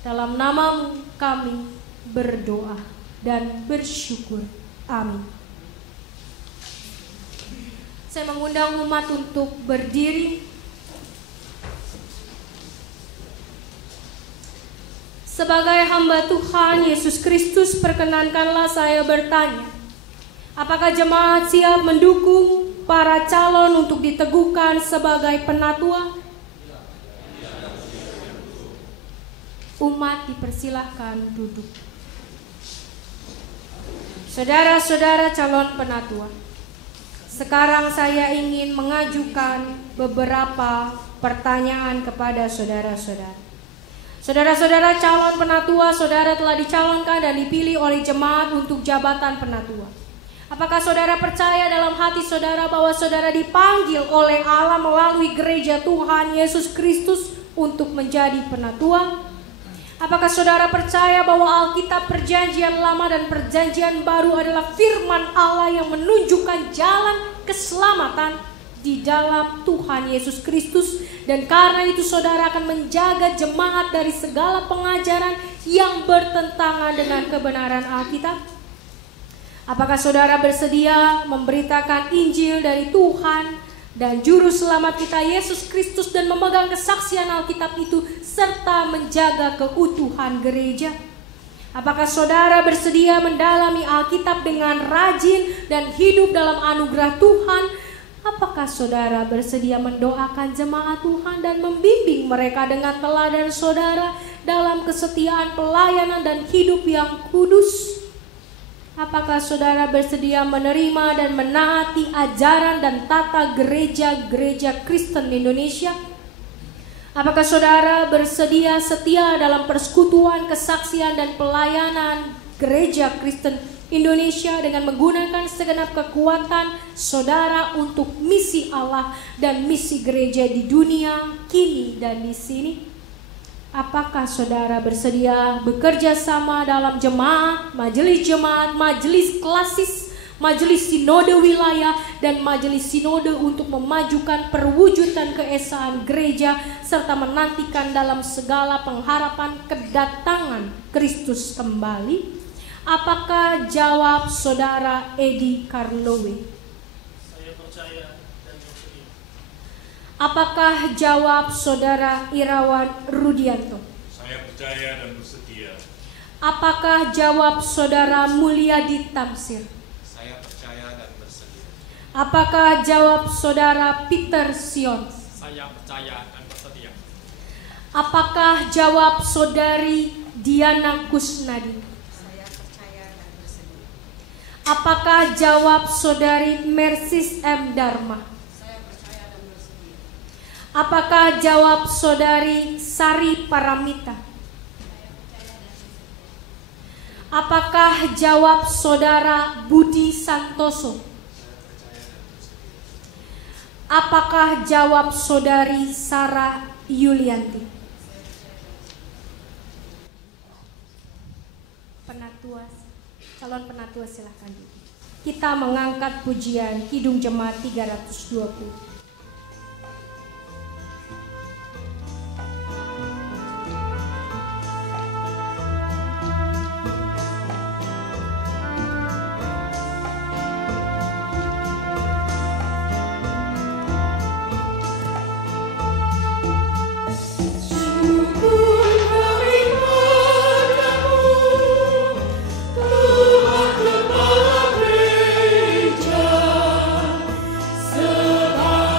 Dalam nama-Mu kami berdoa dan bersyukur. Amin. Saya mengundang umat untuk berdiri. Sebagai hamba Tuhan Yesus Kristus, perkenankanlah saya bertanya, apakah jemaat siap mendukung para calon untuk diteguhkan sebagai penatua? Umat dipersilahkan duduk. Saudara-saudara calon penatua, sekarang saya ingin mengajukan beberapa pertanyaan kepada saudara-saudara. Saudara-saudara calon penatua, saudara telah dicalonkan dan dipilih oleh jemaat untuk jabatan penatua. Apakah saudara percaya dalam hati saudara bahwa saudara dipanggil oleh Allah melalui gereja Tuhan Yesus Kristus untuk menjadi penatua? Apakah saudara percaya bahwa Alkitab Perjanjian Lama dan Perjanjian Baru adalah firman Allah yang menunjukkan jalan keselamatan, di dalam Tuhan Yesus Kristus, dan karena itu saudara akan menjaga jemaat dari segala pengajaran yang bertentangan dengan kebenaran Alkitab. Apakah saudara bersedia memberitakan Injil dari Tuhan dan Juru Selamat kita Yesus Kristus dan memegang kesaksian Alkitab itu serta menjaga keutuhan gereja? Apakah saudara bersedia mendalami Alkitab dengan rajin dan hidup dalam anugerah Tuhan? Apakah saudara bersedia mendoakan jemaat Tuhan dan membimbing mereka dengan teladan saudara dalam kesetiaan pelayanan dan hidup yang kudus? Apakah saudara bersedia menerima dan menaati ajaran dan tata gereja-gereja Kristen Indonesia? Apakah saudara bersedia setia dalam persekutuan, kesaksian, dan pelayanan gereja Kristen Indonesia dengan menggunakan segenap kekuatan saudara untuk misi Allah dan misi gereja di dunia kini dan di sini? Apakah saudara bersedia bekerja sama dalam jemaat, majelis klasis, majelis sinode wilayah, dan majelis sinode untuk memajukan perwujudan keesaan gereja serta menantikan dalam segala pengharapan kedatangan Kristus kembali? Apakah jawab saudara Edi Karlowe? Saya percaya dan bersedia. Apakah jawab saudara Irawan Rudianto? Saya percaya dan bersedia. Apakah jawab saudara Mulyadi Tamsir? Saya percaya dan bersedia. Apakah jawab saudara Peter Sion? Saya percaya dan bersedia. Apakah jawab saudari Diana Kusnadi? Saya percaya dan bersedia. Apakah jawab saudari Mersis M. Dharma? Saya percaya dan bersedia. Apakah jawab saudari Sari Paramita? Apakah jawab saudara Budi Santoso? Apakah jawab saudari Sarah Yulianti? Penatua, calon penatua silahkan duduk. Kita mengangkat pujian Kidung Jemaat 320. Sebab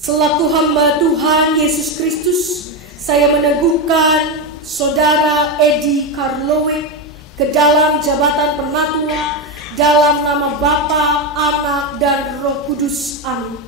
Selaku hamba Tuhan Yesus Kristus, saya meneguhkan Saudara Edi Karlowe ke dalam jabatan penatua dalam nama Bapa, Anak, dan Roh Kudus. Amin.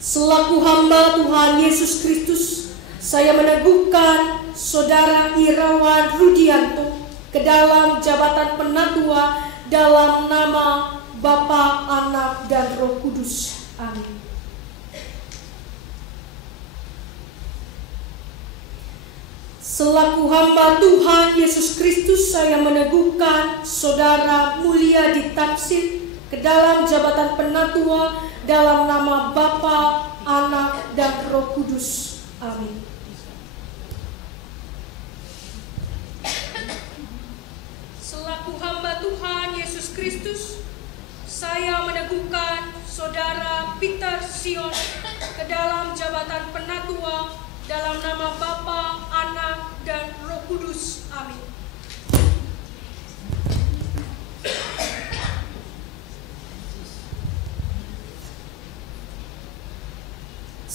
Selaku hamba Tuhan Yesus Kristus, saya meneguhkan Saudara Irawan Rudianto ke dalam jabatan penatua dalam nama Bapa, Anak, dan Roh Kudus. Amin. Selaku hamba Tuhan Yesus Kristus, saya meneguhkan Saudara Mulyadi Tafsir ke dalam jabatan penatua dalam nama Bapa, Anak, dan Roh Kudus. Amin. Selaku hamba Tuhan Yesus Kristus, saya meneguhkan Saudara Peter Sion ke dalam jabatan penatua dalam nama Bapa, Anak, dan Roh Kudus. Amin.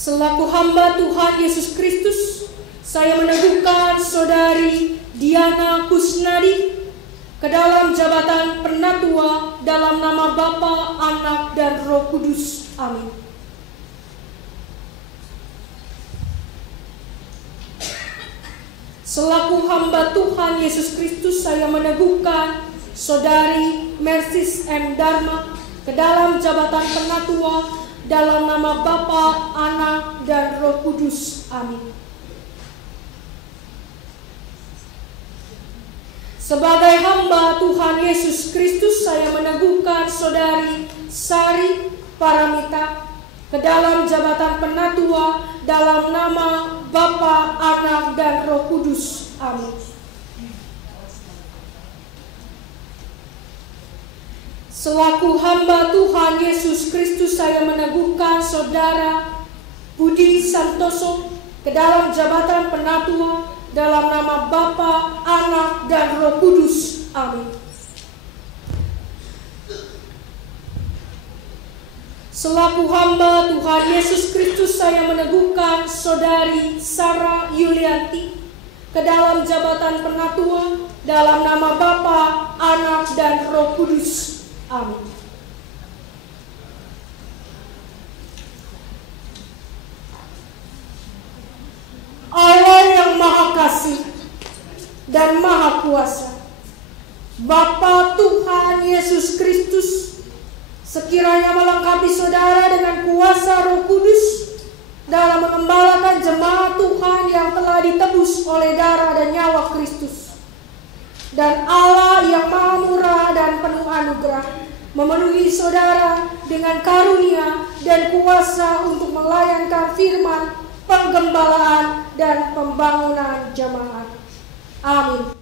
Selaku hamba Tuhan Yesus Kristus, saya meneguhkan Saudari Diana Kusnadi ke dalam jabatan penatua dalam nama Bapa, Anak, dan Roh Kudus. Amin. Selaku hamba Tuhan Yesus Kristus, saya meneguhkan Saudari Mersis M. Dharma ke dalam jabatan penatua dalam nama Bapa, Anak, dan Roh Kudus. Amin. Sebagai hamba Tuhan Yesus Kristus, saya meneguhkan Saudari Sari Paramita ke dalam jabatan penatua dalam nama Bapa, Anak, dan Roh Kudus. Amin. Selaku hamba Tuhan Yesus Kristus, saya meneguhkan Saudara Budi Santoso ke dalam jabatan penatua dalam nama Bapa, Anak, dan Roh Kudus. Amin. Selaku hamba Tuhan Yesus Kristus, saya meneguhkan Saudari Sarah Yulianti ke dalam jabatan penatua dalam nama Bapa, Anak, dan Roh Kudus. Amin. Allah yang Maha Kasih dan Maha Kuasa, Bapa Tuhan Yesus Kristus, sekiranya melengkapi saudara dengan kuasa Roh Kudus dalam mengembalakan jemaat Tuhan yang telah ditebus oleh darah dan nyawa Kristus. Dan Allah yang Maha Murah dan penuh anugerah memenuhi saudara dengan karunia dan kuasa untuk melayankan firman, penggembalaan, dan pembangunan jemaat. Amin.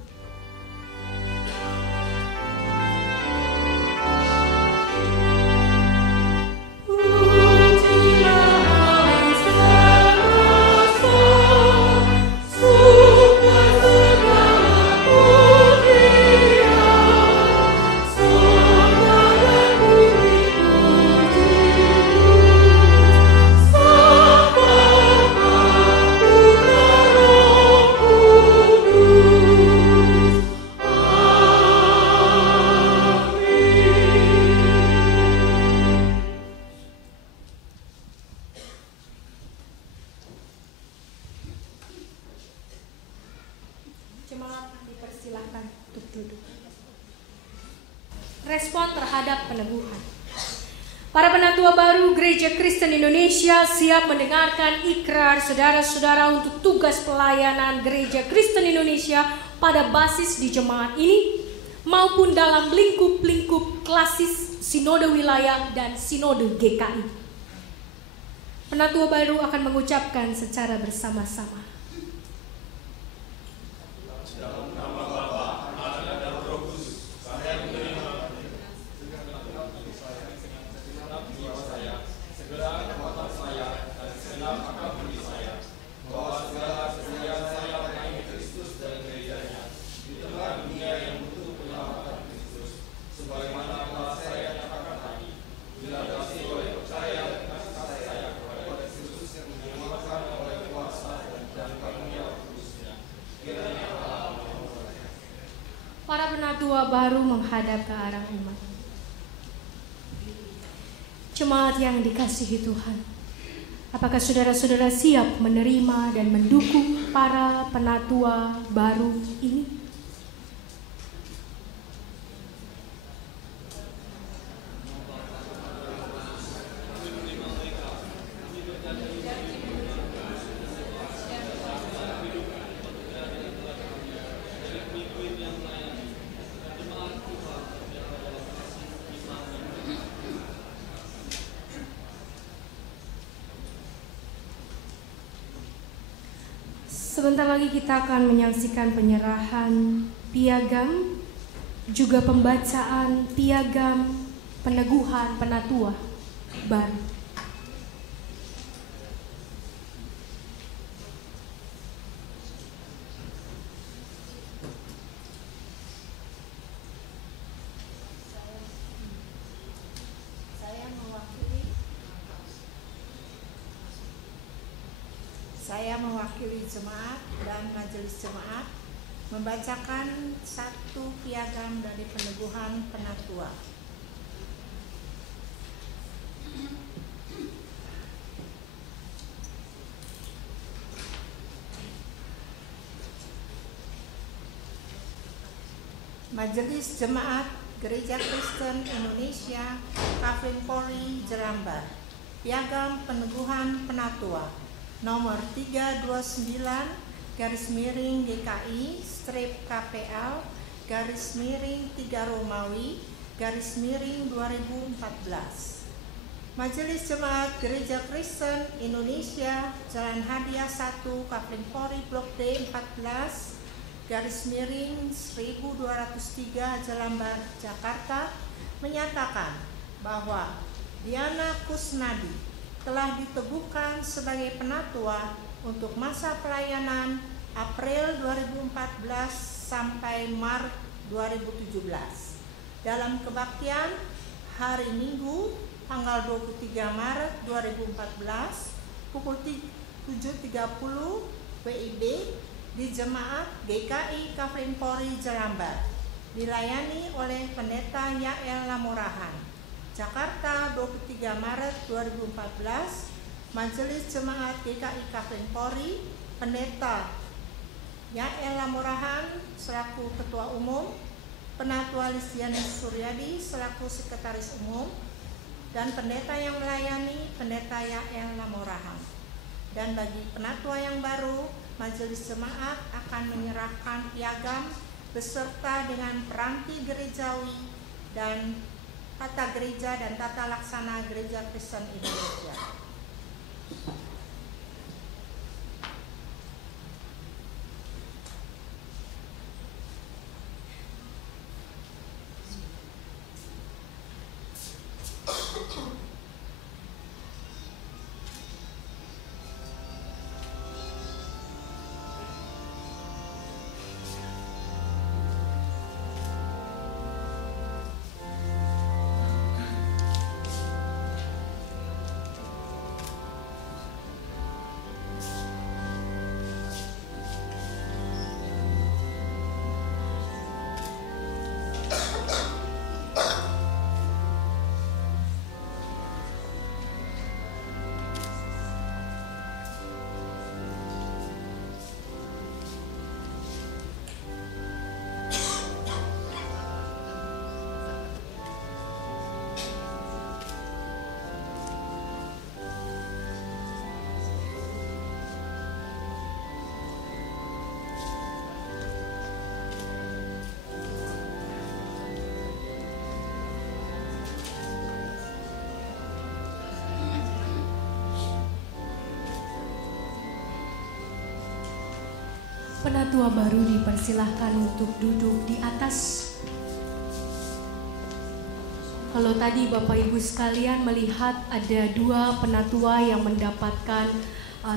Respon terhadap peneguhan. Para penatua baru Gereja Kristen Indonesia siap mendengarkan ikrar saudara-saudara untuk tugas pelayanan Gereja Kristen Indonesia pada basis di jemaat ini maupun dalam lingkup-lingkup klasis sinode wilayah dan sinode GKI. Penatua baru akan mengucapkan secara bersama-sama. Sebagaimana telah saya Para penatua baru menghadap ke arah umat. Jemaat yang dikasihi Tuhan, apakah saudara-saudara siap menerima dan mendukung para penatua baru ini? Sebentar lagi kita akan menyaksikan penyerahan piagam, juga pembacaan piagam peneguhan penatua baru. Saya mewakili jemaat dan majelis jemaat membacakan satu piagam dari peneguhan penatua. Majelis Jemaat Gereja Kristen Indonesia Kafling Polri Jelambar, piagam peneguhan penatua nomor 329 /GKI KPL /3 Romawi /2014. Majelis Jemaat Gereja Kristen Indonesia Jalan Hadiah 1 Kafling Polri Blok D 14 /1203 Jelambar, Jakarta menyatakan bahwa Diana Kusnadi telah diteguhkan sebagai penatua untuk masa pelayanan April 2014 sampai Maret 2017 dalam kebaktian hari Minggu tanggal 23 Maret 2014 pukul 7.30 WIB di Jemaat GKI Kafling Polri Jelambar, dilayani oleh Pendeta Yael Lamurahan. Jakarta 23 Maret 2014. Majelis Jemaat GKI Kafling Polri, Pendeta Yael Lamurahan selaku Ketua Umum, Penatua Listianus Suryadi selaku Sekretaris Umum, dan pendeta yang melayani Pendeta Yael Lamurahan. Dan bagi penatua yang baru, Majelis Jemaat akan menyerahkan piagam beserta dengan peranti gerejawi dan tata gereja dan tata laksana Gereja Kristen Indonesia. Penatua baru dipersilahkan untuk duduk di atas. Kalau tadi Bapak Ibu sekalian melihat ada dua penatua yang mendapatkan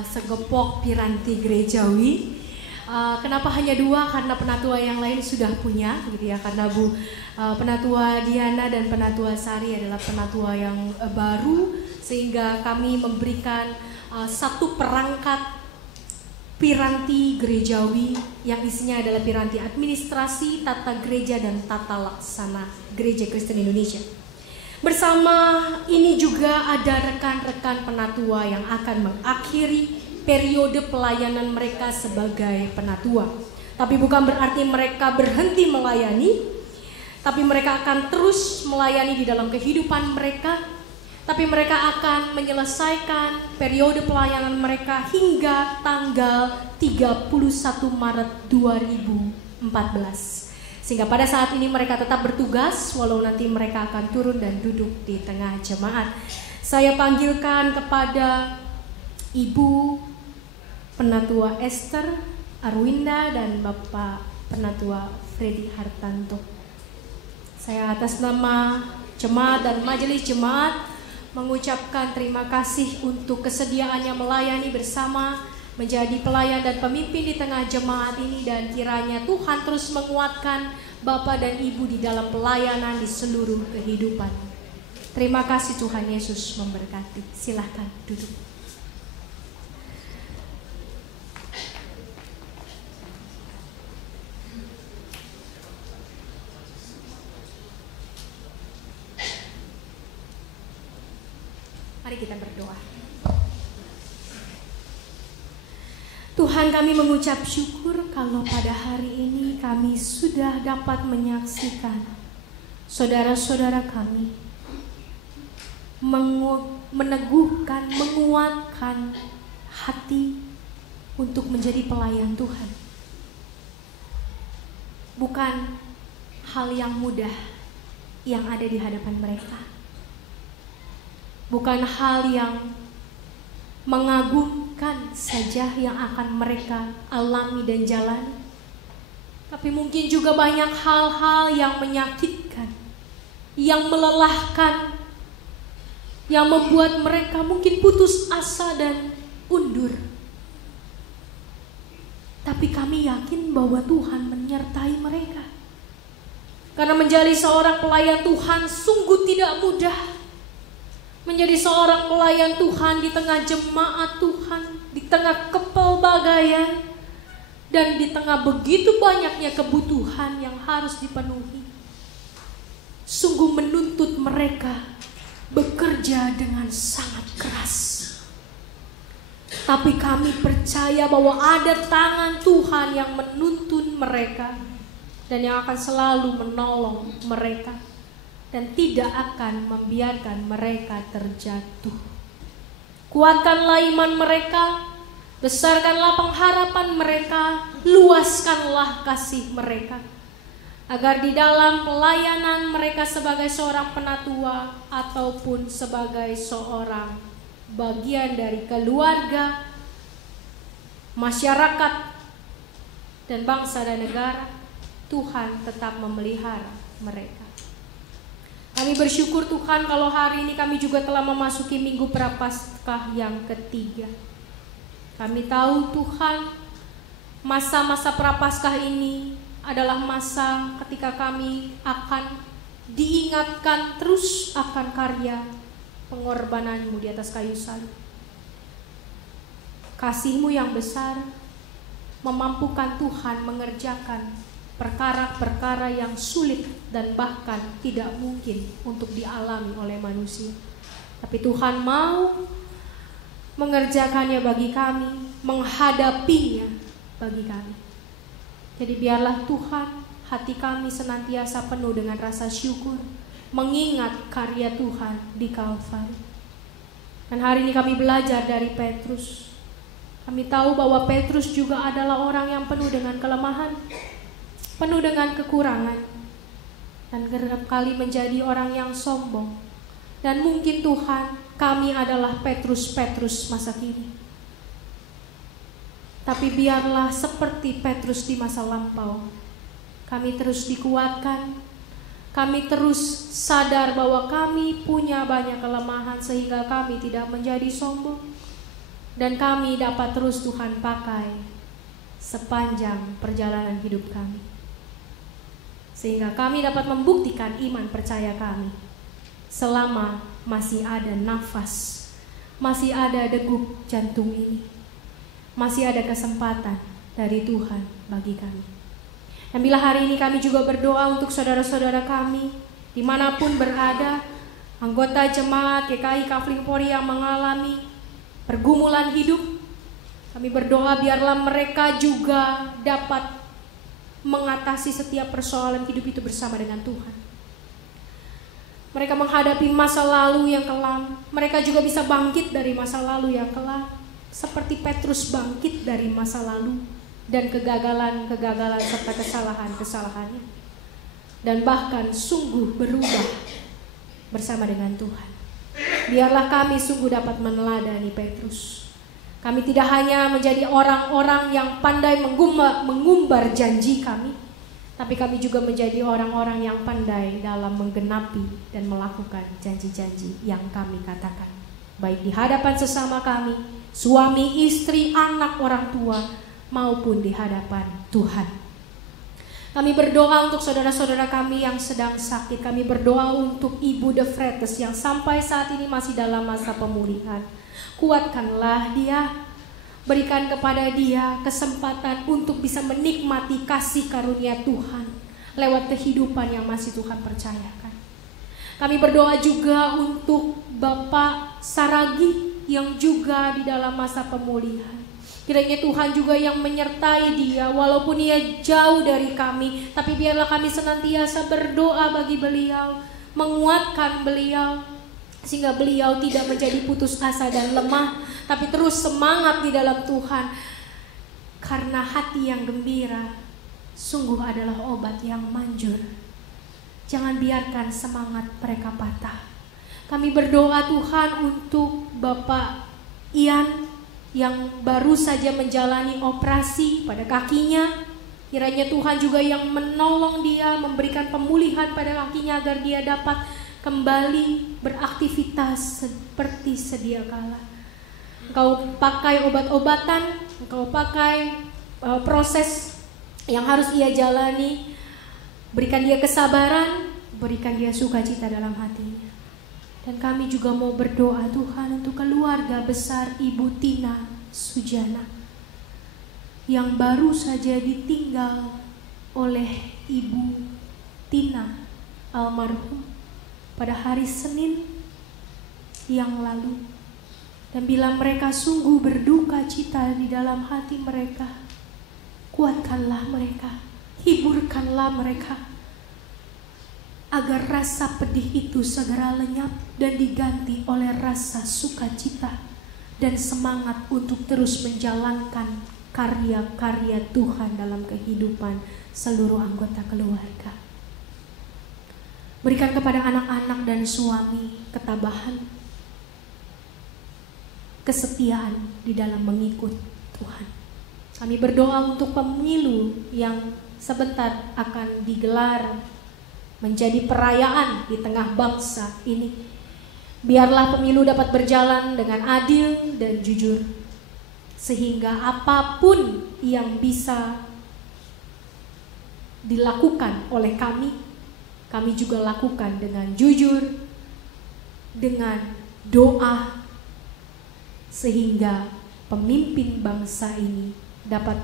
segepok piranti gerejawi. Kenapa hanya dua? Karena penatua yang lain sudah punya, gitu ya. Karena penatua Diana dan penatua Sari adalah penatua yang baru, sehingga kami memberikan satu perangkat piranti gerejawi yang isinya adalah piranti administrasi, tata gereja, dan tata laksana Gereja Kristen Indonesia. Bersama ini juga ada rekan-rekan penatua yang akan mengakhiri periode pelayanan mereka sebagai penatua. Tapi bukan berarti mereka berhenti melayani, tapi mereka akan terus melayani di dalam kehidupan mereka. Tapi mereka akan menyelesaikan periode pelayanan mereka hingga tanggal 31 Maret 2014. Sehingga pada saat ini mereka tetap bertugas walau nanti mereka akan turun dan duduk di tengah jemaat. Saya panggilkan kepada Ibu Penatua Esther Arwinda dan Bapak Penatua Freddy Hartanto. Saya atas nama jemaat dan majelis jemaat mengucapkan terima kasih untuk kesediaannya melayani bersama, menjadi pelayan dan pemimpin di tengah jemaat ini, dan kiranya Tuhan terus menguatkan Bapak dan Ibu di dalam pelayanan di seluruh kehidupan. Terima kasih, Tuhan Yesus memberkati. Silakan duduk. Mari kita berdoa. Tuhan, kami mengucap syukur kalau pada hari ini kami sudah dapat menyaksikan saudara-saudara kami meneguhkan, menguatkan hati untuk menjadi pelayan Tuhan. Bukan hal yang mudah yang ada di hadapan mereka. Bukan hal yang mengagumkan saja yang akan mereka alami dan jalani, tapi mungkin juga banyak hal-hal yang menyakitkan, yang melelahkan, yang membuat mereka mungkin putus asa dan undur. Tapi kami yakin bahwa Tuhan menyertai mereka, karena menjadi seorang pelayan Tuhan sungguh tidak mudah. Menjadi seorang pelayan Tuhan di tengah jemaat Tuhan, di tengah kepelbagaian, dan di tengah begitu banyaknya kebutuhan yang harus dipenuhi, sungguh menuntut mereka bekerja dengan sangat keras. Tapi kami percaya bahwa ada tangan Tuhan yang menuntun mereka dan yang akan selalu menolong mereka, dan tidak akan membiarkan mereka terjatuh. Kuatkanlah iman mereka, besarkanlah pengharapan mereka, luaskanlah kasih mereka, agar di dalam pelayanan mereka sebagai seorang penatua ataupun sebagai seorang bagian dari keluarga, masyarakat, dan bangsa dan negara, Tuhan tetap memelihara mereka. Kami bersyukur Tuhan kalau hari ini kami juga telah memasuki Minggu Prapaskah yang ketiga. Kami tahu Tuhan, masa-masa Prapaskah ini adalah masa ketika kami akan diingatkan terus akan karya pengorbanan-Mu di atas kayu salib. Kasih-Mu yang besar memampukan Tuhan mengerjakan perkara-perkara yang sulit dan bahkan tidak mungkin untuk dialami oleh manusia. Tapi Tuhan mau mengerjakannya bagi kami, menghadapinya bagi kami. Jadi biarlah Tuhan, hati kami senantiasa penuh dengan rasa syukur, mengingat karya Tuhan di Kalvari. Dan hari ini kami belajar dari Petrus. Kami tahu bahwa Petrus juga adalah orang yang penuh dengan kelemahan, penuh dengan kekurangan, dan kerap kali menjadi orang yang sombong. Dan mungkin Tuhan, kami adalah Petrus-Petrus masa kini. Tapi biarlah seperti Petrus di masa lampau, kami terus dikuatkan, kami terus sadar bahwa kami punya banyak kelemahan sehingga kami tidak menjadi sombong, dan kami dapat terus Tuhan pakai sepanjang perjalanan hidup kami, sehingga kami dapat membuktikan iman percaya kami selama masih ada nafas, masih ada degup jantung ini. masih ada kesempatan dari Tuhan bagi kami. Dan bila hari ini kami juga berdoa untuk saudara-saudara kami dimanapun berada, anggota jemaat GKI Kafling Polri yang mengalami pergumulan hidup, kami berdoa biarlah mereka juga dapat mengatasi setiap persoalan hidup itu bersama dengan Tuhan. Mereka menghadapi masa lalu yang kelam, mereka juga bisa bangkit dari masa lalu yang kelam, seperti Petrus bangkit dari masa lalu dan kegagalan-kegagalan serta kesalahan-kesalahannya, dan bahkan sungguh berubah bersama dengan Tuhan. Biarlah kami sungguh dapat meneladani Petrus. Kami tidak hanya menjadi orang-orang yang pandai mengumbar janji kami, tapi kami juga menjadi orang-orang yang pandai dalam menggenapi dan melakukan janji-janji yang kami katakan, baik di hadapan sesama kami, suami, istri, anak, orang tua, maupun di hadapan Tuhan. Kami berdoa untuk saudara-saudara kami yang sedang sakit. Kami berdoa untuk Ibu De Vretes yang sampai saat ini masih dalam masa pemulihan. Kuatkanlah dia, berikan kepada dia kesempatan untuk bisa menikmati kasih karunia Tuhan lewat kehidupan yang masih Tuhan percayakan. Kami berdoa juga untuk Bapak Saragi yang juga di dalam masa pemulihan. Kiranya Tuhan juga yang menyertai dia, walaupun ia jauh dari kami, tapi biarlah kami senantiasa berdoa bagi beliau, menguatkan beliau, sehingga beliau tidak menjadi putus asa dan lemah, tapi terus semangat di dalam Tuhan. Karena hati yang gembira sungguh adalah obat yang manjur. Jangan biarkan semangat mereka patah. Kami berdoa Tuhan untuk Bapak Ian yang baru saja menjalani operasi pada kakinya. Kiranya Tuhan juga yang menolong dia, memberikan pemulihan pada kakinya agar dia dapat kembali beraktivitas seperti sedia kala. Engkau pakai obat-obatan, engkau pakai proses yang harus ia jalani. Berikan dia kesabaran, berikan dia sukacita dalam hatinya. Dan kami juga mau berdoa Tuhan untuk keluarga besar Ibu Tina Sujana yang baru saja ditinggal oleh Ibu Tina almarhum pada hari Senin yang lalu. Dan bila mereka sungguh berduka cita di dalam hati mereka, kuatkanlah mereka, hiburkanlah mereka, agar rasa pedih itu segera lenyap dan diganti oleh rasa sukacita dan semangat untuk terus menjalankan karya-karya Tuhan dalam kehidupan seluruh anggota keluarga. Berikan kepada anak-anak dan suami ketabahan, kesetiaan di dalam mengikut Tuhan. Kami berdoa untuk pemilu yang sebentar akan digelar menjadi perayaan di tengah bangsa ini. Biarlah pemilu dapat berjalan dengan adil dan jujur, sehingga apapun yang bisa dilakukan oleh kami juga lakukan dengan jujur, dengan doa, sehingga pemimpin bangsa ini dapat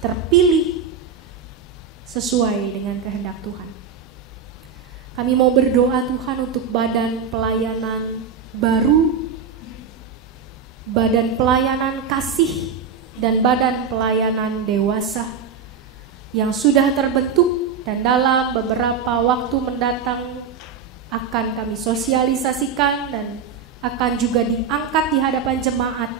terpilih sesuai dengan kehendak Tuhan. Kami mau berdoa Tuhan untuk badan pelayanan baru, badan pelayanan kasih, dan badan pelayanan dewasa yang sudah terbentuk dan dalam beberapa waktu mendatang akan kami sosialisasikan dan akan juga diangkat di hadapan jemaat.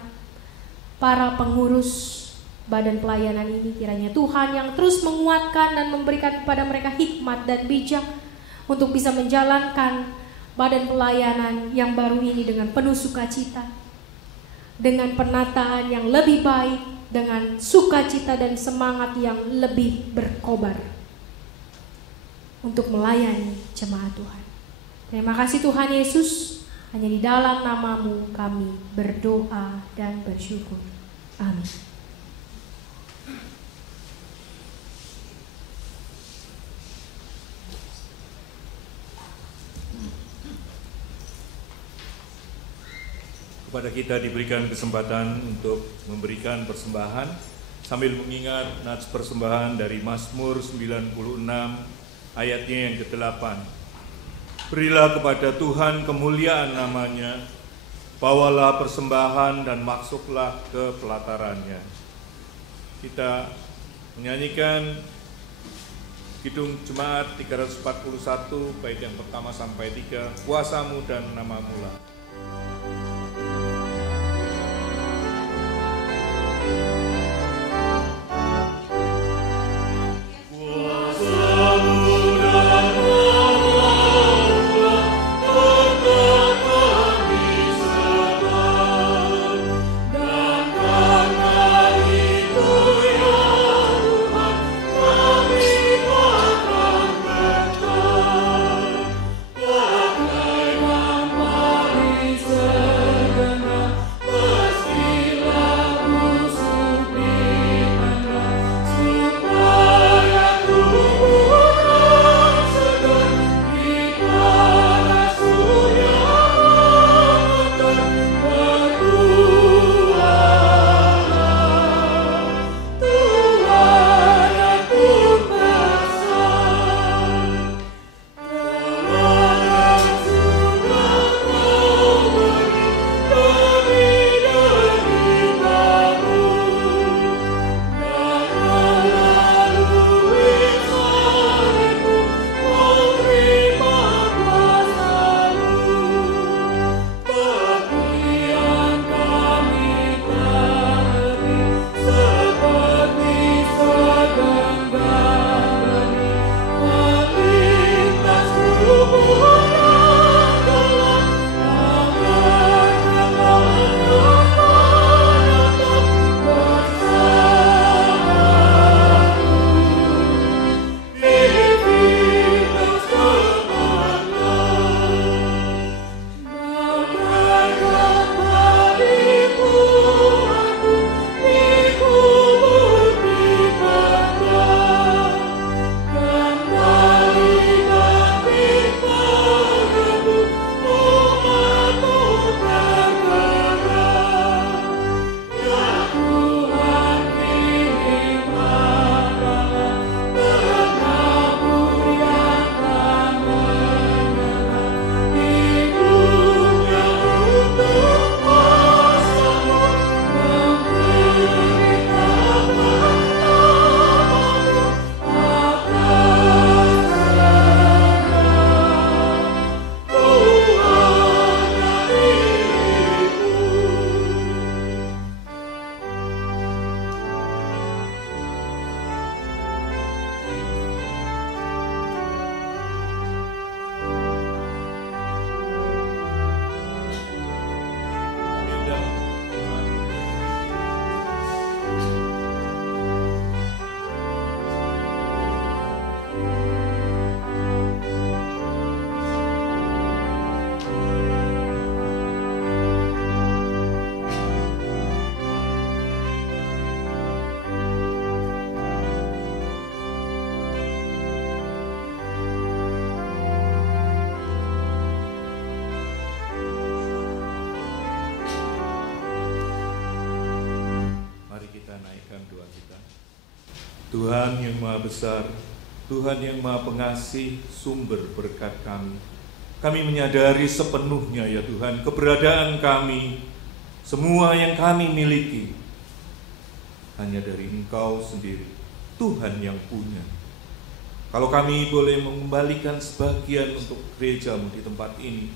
Para pengurus badan pelayanan ini kiranya Tuhan yang terus menguatkan dan memberikan kepada mereka hikmat dan bijak untuk bisa menjalankan badan pelayanan yang baru ini dengan penuh sukacita, dengan penataan yang lebih baik, dengan sukacita dan semangat yang lebih berkobar untuk melayani jemaat Tuhan. Terima kasih Tuhan Yesus, hanya di dalam nama-Mu kami berdoa dan bersyukur. Amin. Kepada kita diberikan kesempatan untuk memberikan persembahan sambil mengingat nats persembahan dari Mazmur 96 ayatnya yang ke-8. Berilah kepada Tuhan kemuliaan namanya, bawalah persembahan dan masuklah ke pelatarannya. Kita menyanyikan Kidung Jemaat 341 bait yang pertama sampai 3, Kuasamu dan Namamu lah. Tuhan yang Maha Besar, Tuhan yang Maha Pengasih, sumber berkat kami. Kami menyadari sepenuhnya ya Tuhan, keberadaan kami, semua yang kami miliki, hanya dari Engkau sendiri, Tuhan yang punya. Kalau kami boleh mengembalikan sebagian untuk gereja-Mu di tempat ini,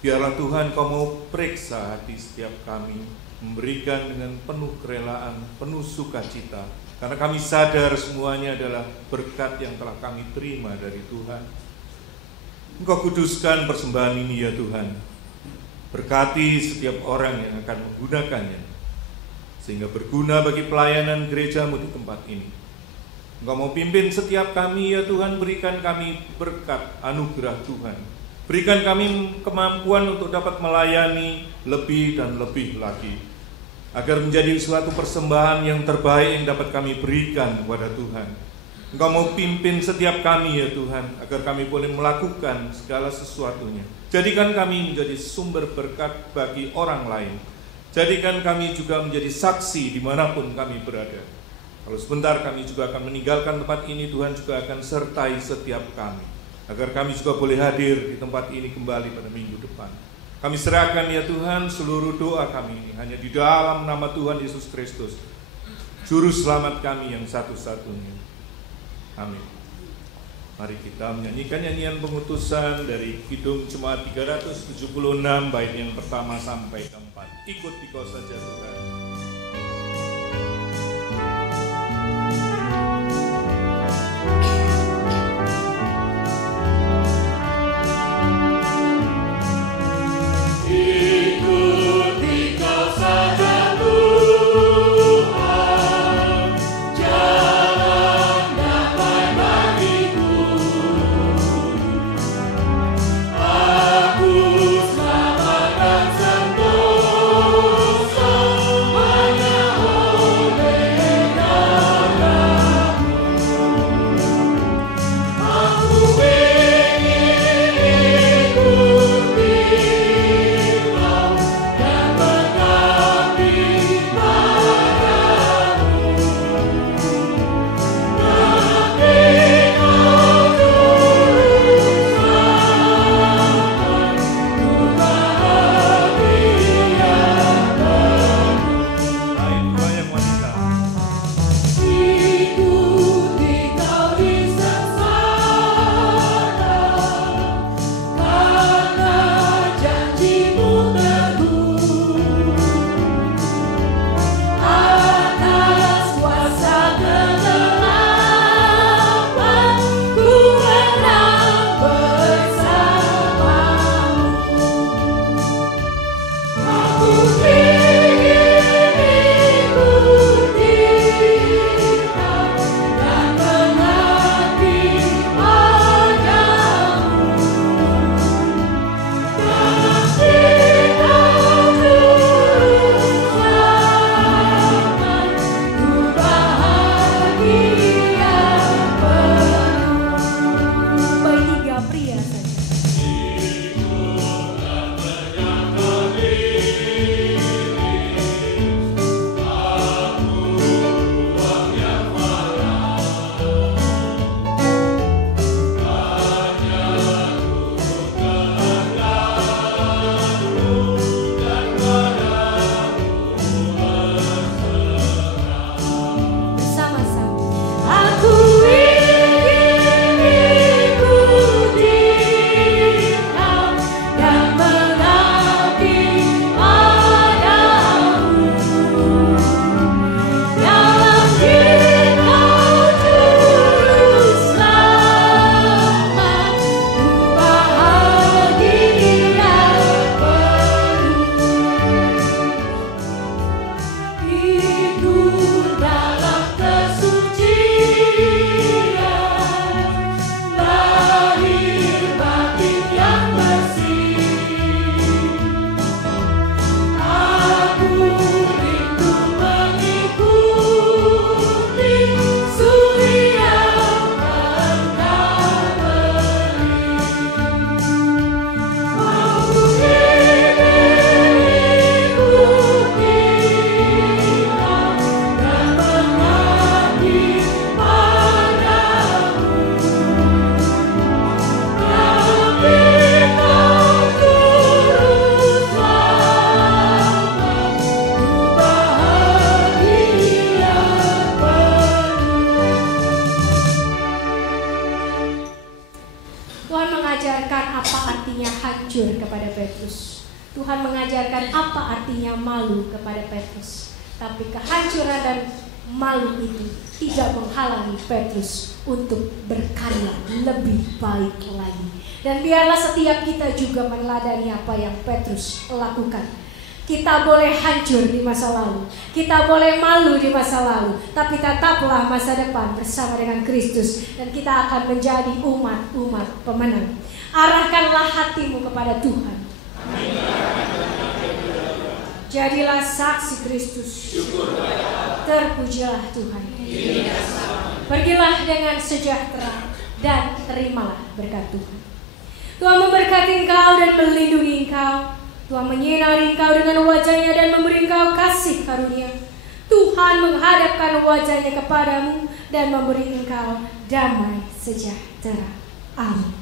biarlah Tuhan Kau mau periksa hati setiap kami, memberikan dengan penuh kerelaan, penuh sukacita, karena kami sadar semuanya adalah berkat yang telah kami terima dari Tuhan. Engkau kuduskan persembahan ini ya Tuhan. Berkati setiap orang yang akan menggunakannya, sehingga berguna bagi pelayanan gereja-Mu di tempat ini. Engkau mau pimpin setiap kami ya Tuhan, berikan kami berkat anugerah Tuhan. Berikan kami kemampuan untuk dapat melayani lebih dan lebih lagi, agar menjadi suatu persembahan yang terbaik yang dapat kami berikan kepada Tuhan. Engkau mau pimpin setiap kami ya Tuhan, agar kami boleh melakukan segala sesuatunya. Jadikan kami menjadi sumber berkat bagi orang lain. Jadikan kami juga menjadi saksi dimanapun kami berada. Kalau sebentar kami juga akan meninggalkan tempat ini, Tuhan juga akan sertai setiap kami, agar kami juga boleh hadir di tempat ini kembali pada minggu depan. Kami serahkan ya Tuhan seluruh doa kami ini hanya di dalam nama Tuhan Yesus Kristus, Juru Selamat kami yang satu-satunya. Amin. Mari kita menyanyikan nyanyian pengutusan dari Kidung Jemaat 376 bait yang pertama sampai keempat. Ikut Dikau saja Tuhan. jujur kepada Petrus. Tuhan mengajarkan apa artinya malu kepada Petrus. Tapi kehancuran dan malu itu tidak menghalangi Petrus untuk berkarya lebih baik lagi. Dan biarlah setiap kita juga meneladani apa yang Petrus lakukan. Kita boleh hancur di masa lalu, kita boleh malu di masa lalu, tapi tetaplah masa depan bersama dengan Kristus, dan kita akan menjadi umat-umat pemenang. Arahkanlah hatimu kepada Tuhan. Jadilah saksi Kristus. Terpujilah Tuhan. Pergilah dengan sejahtera dan terimalah berkat Tuhan. Tuhan memberkati engkau dan melindungi engkau. Tuhan menyinari engkau dengan wajah-Nya dan memberi engkau kasih karunia. Tuhan menghadapkan wajah-Nya kepadamu dan memberi engkau damai sejahtera. Amin.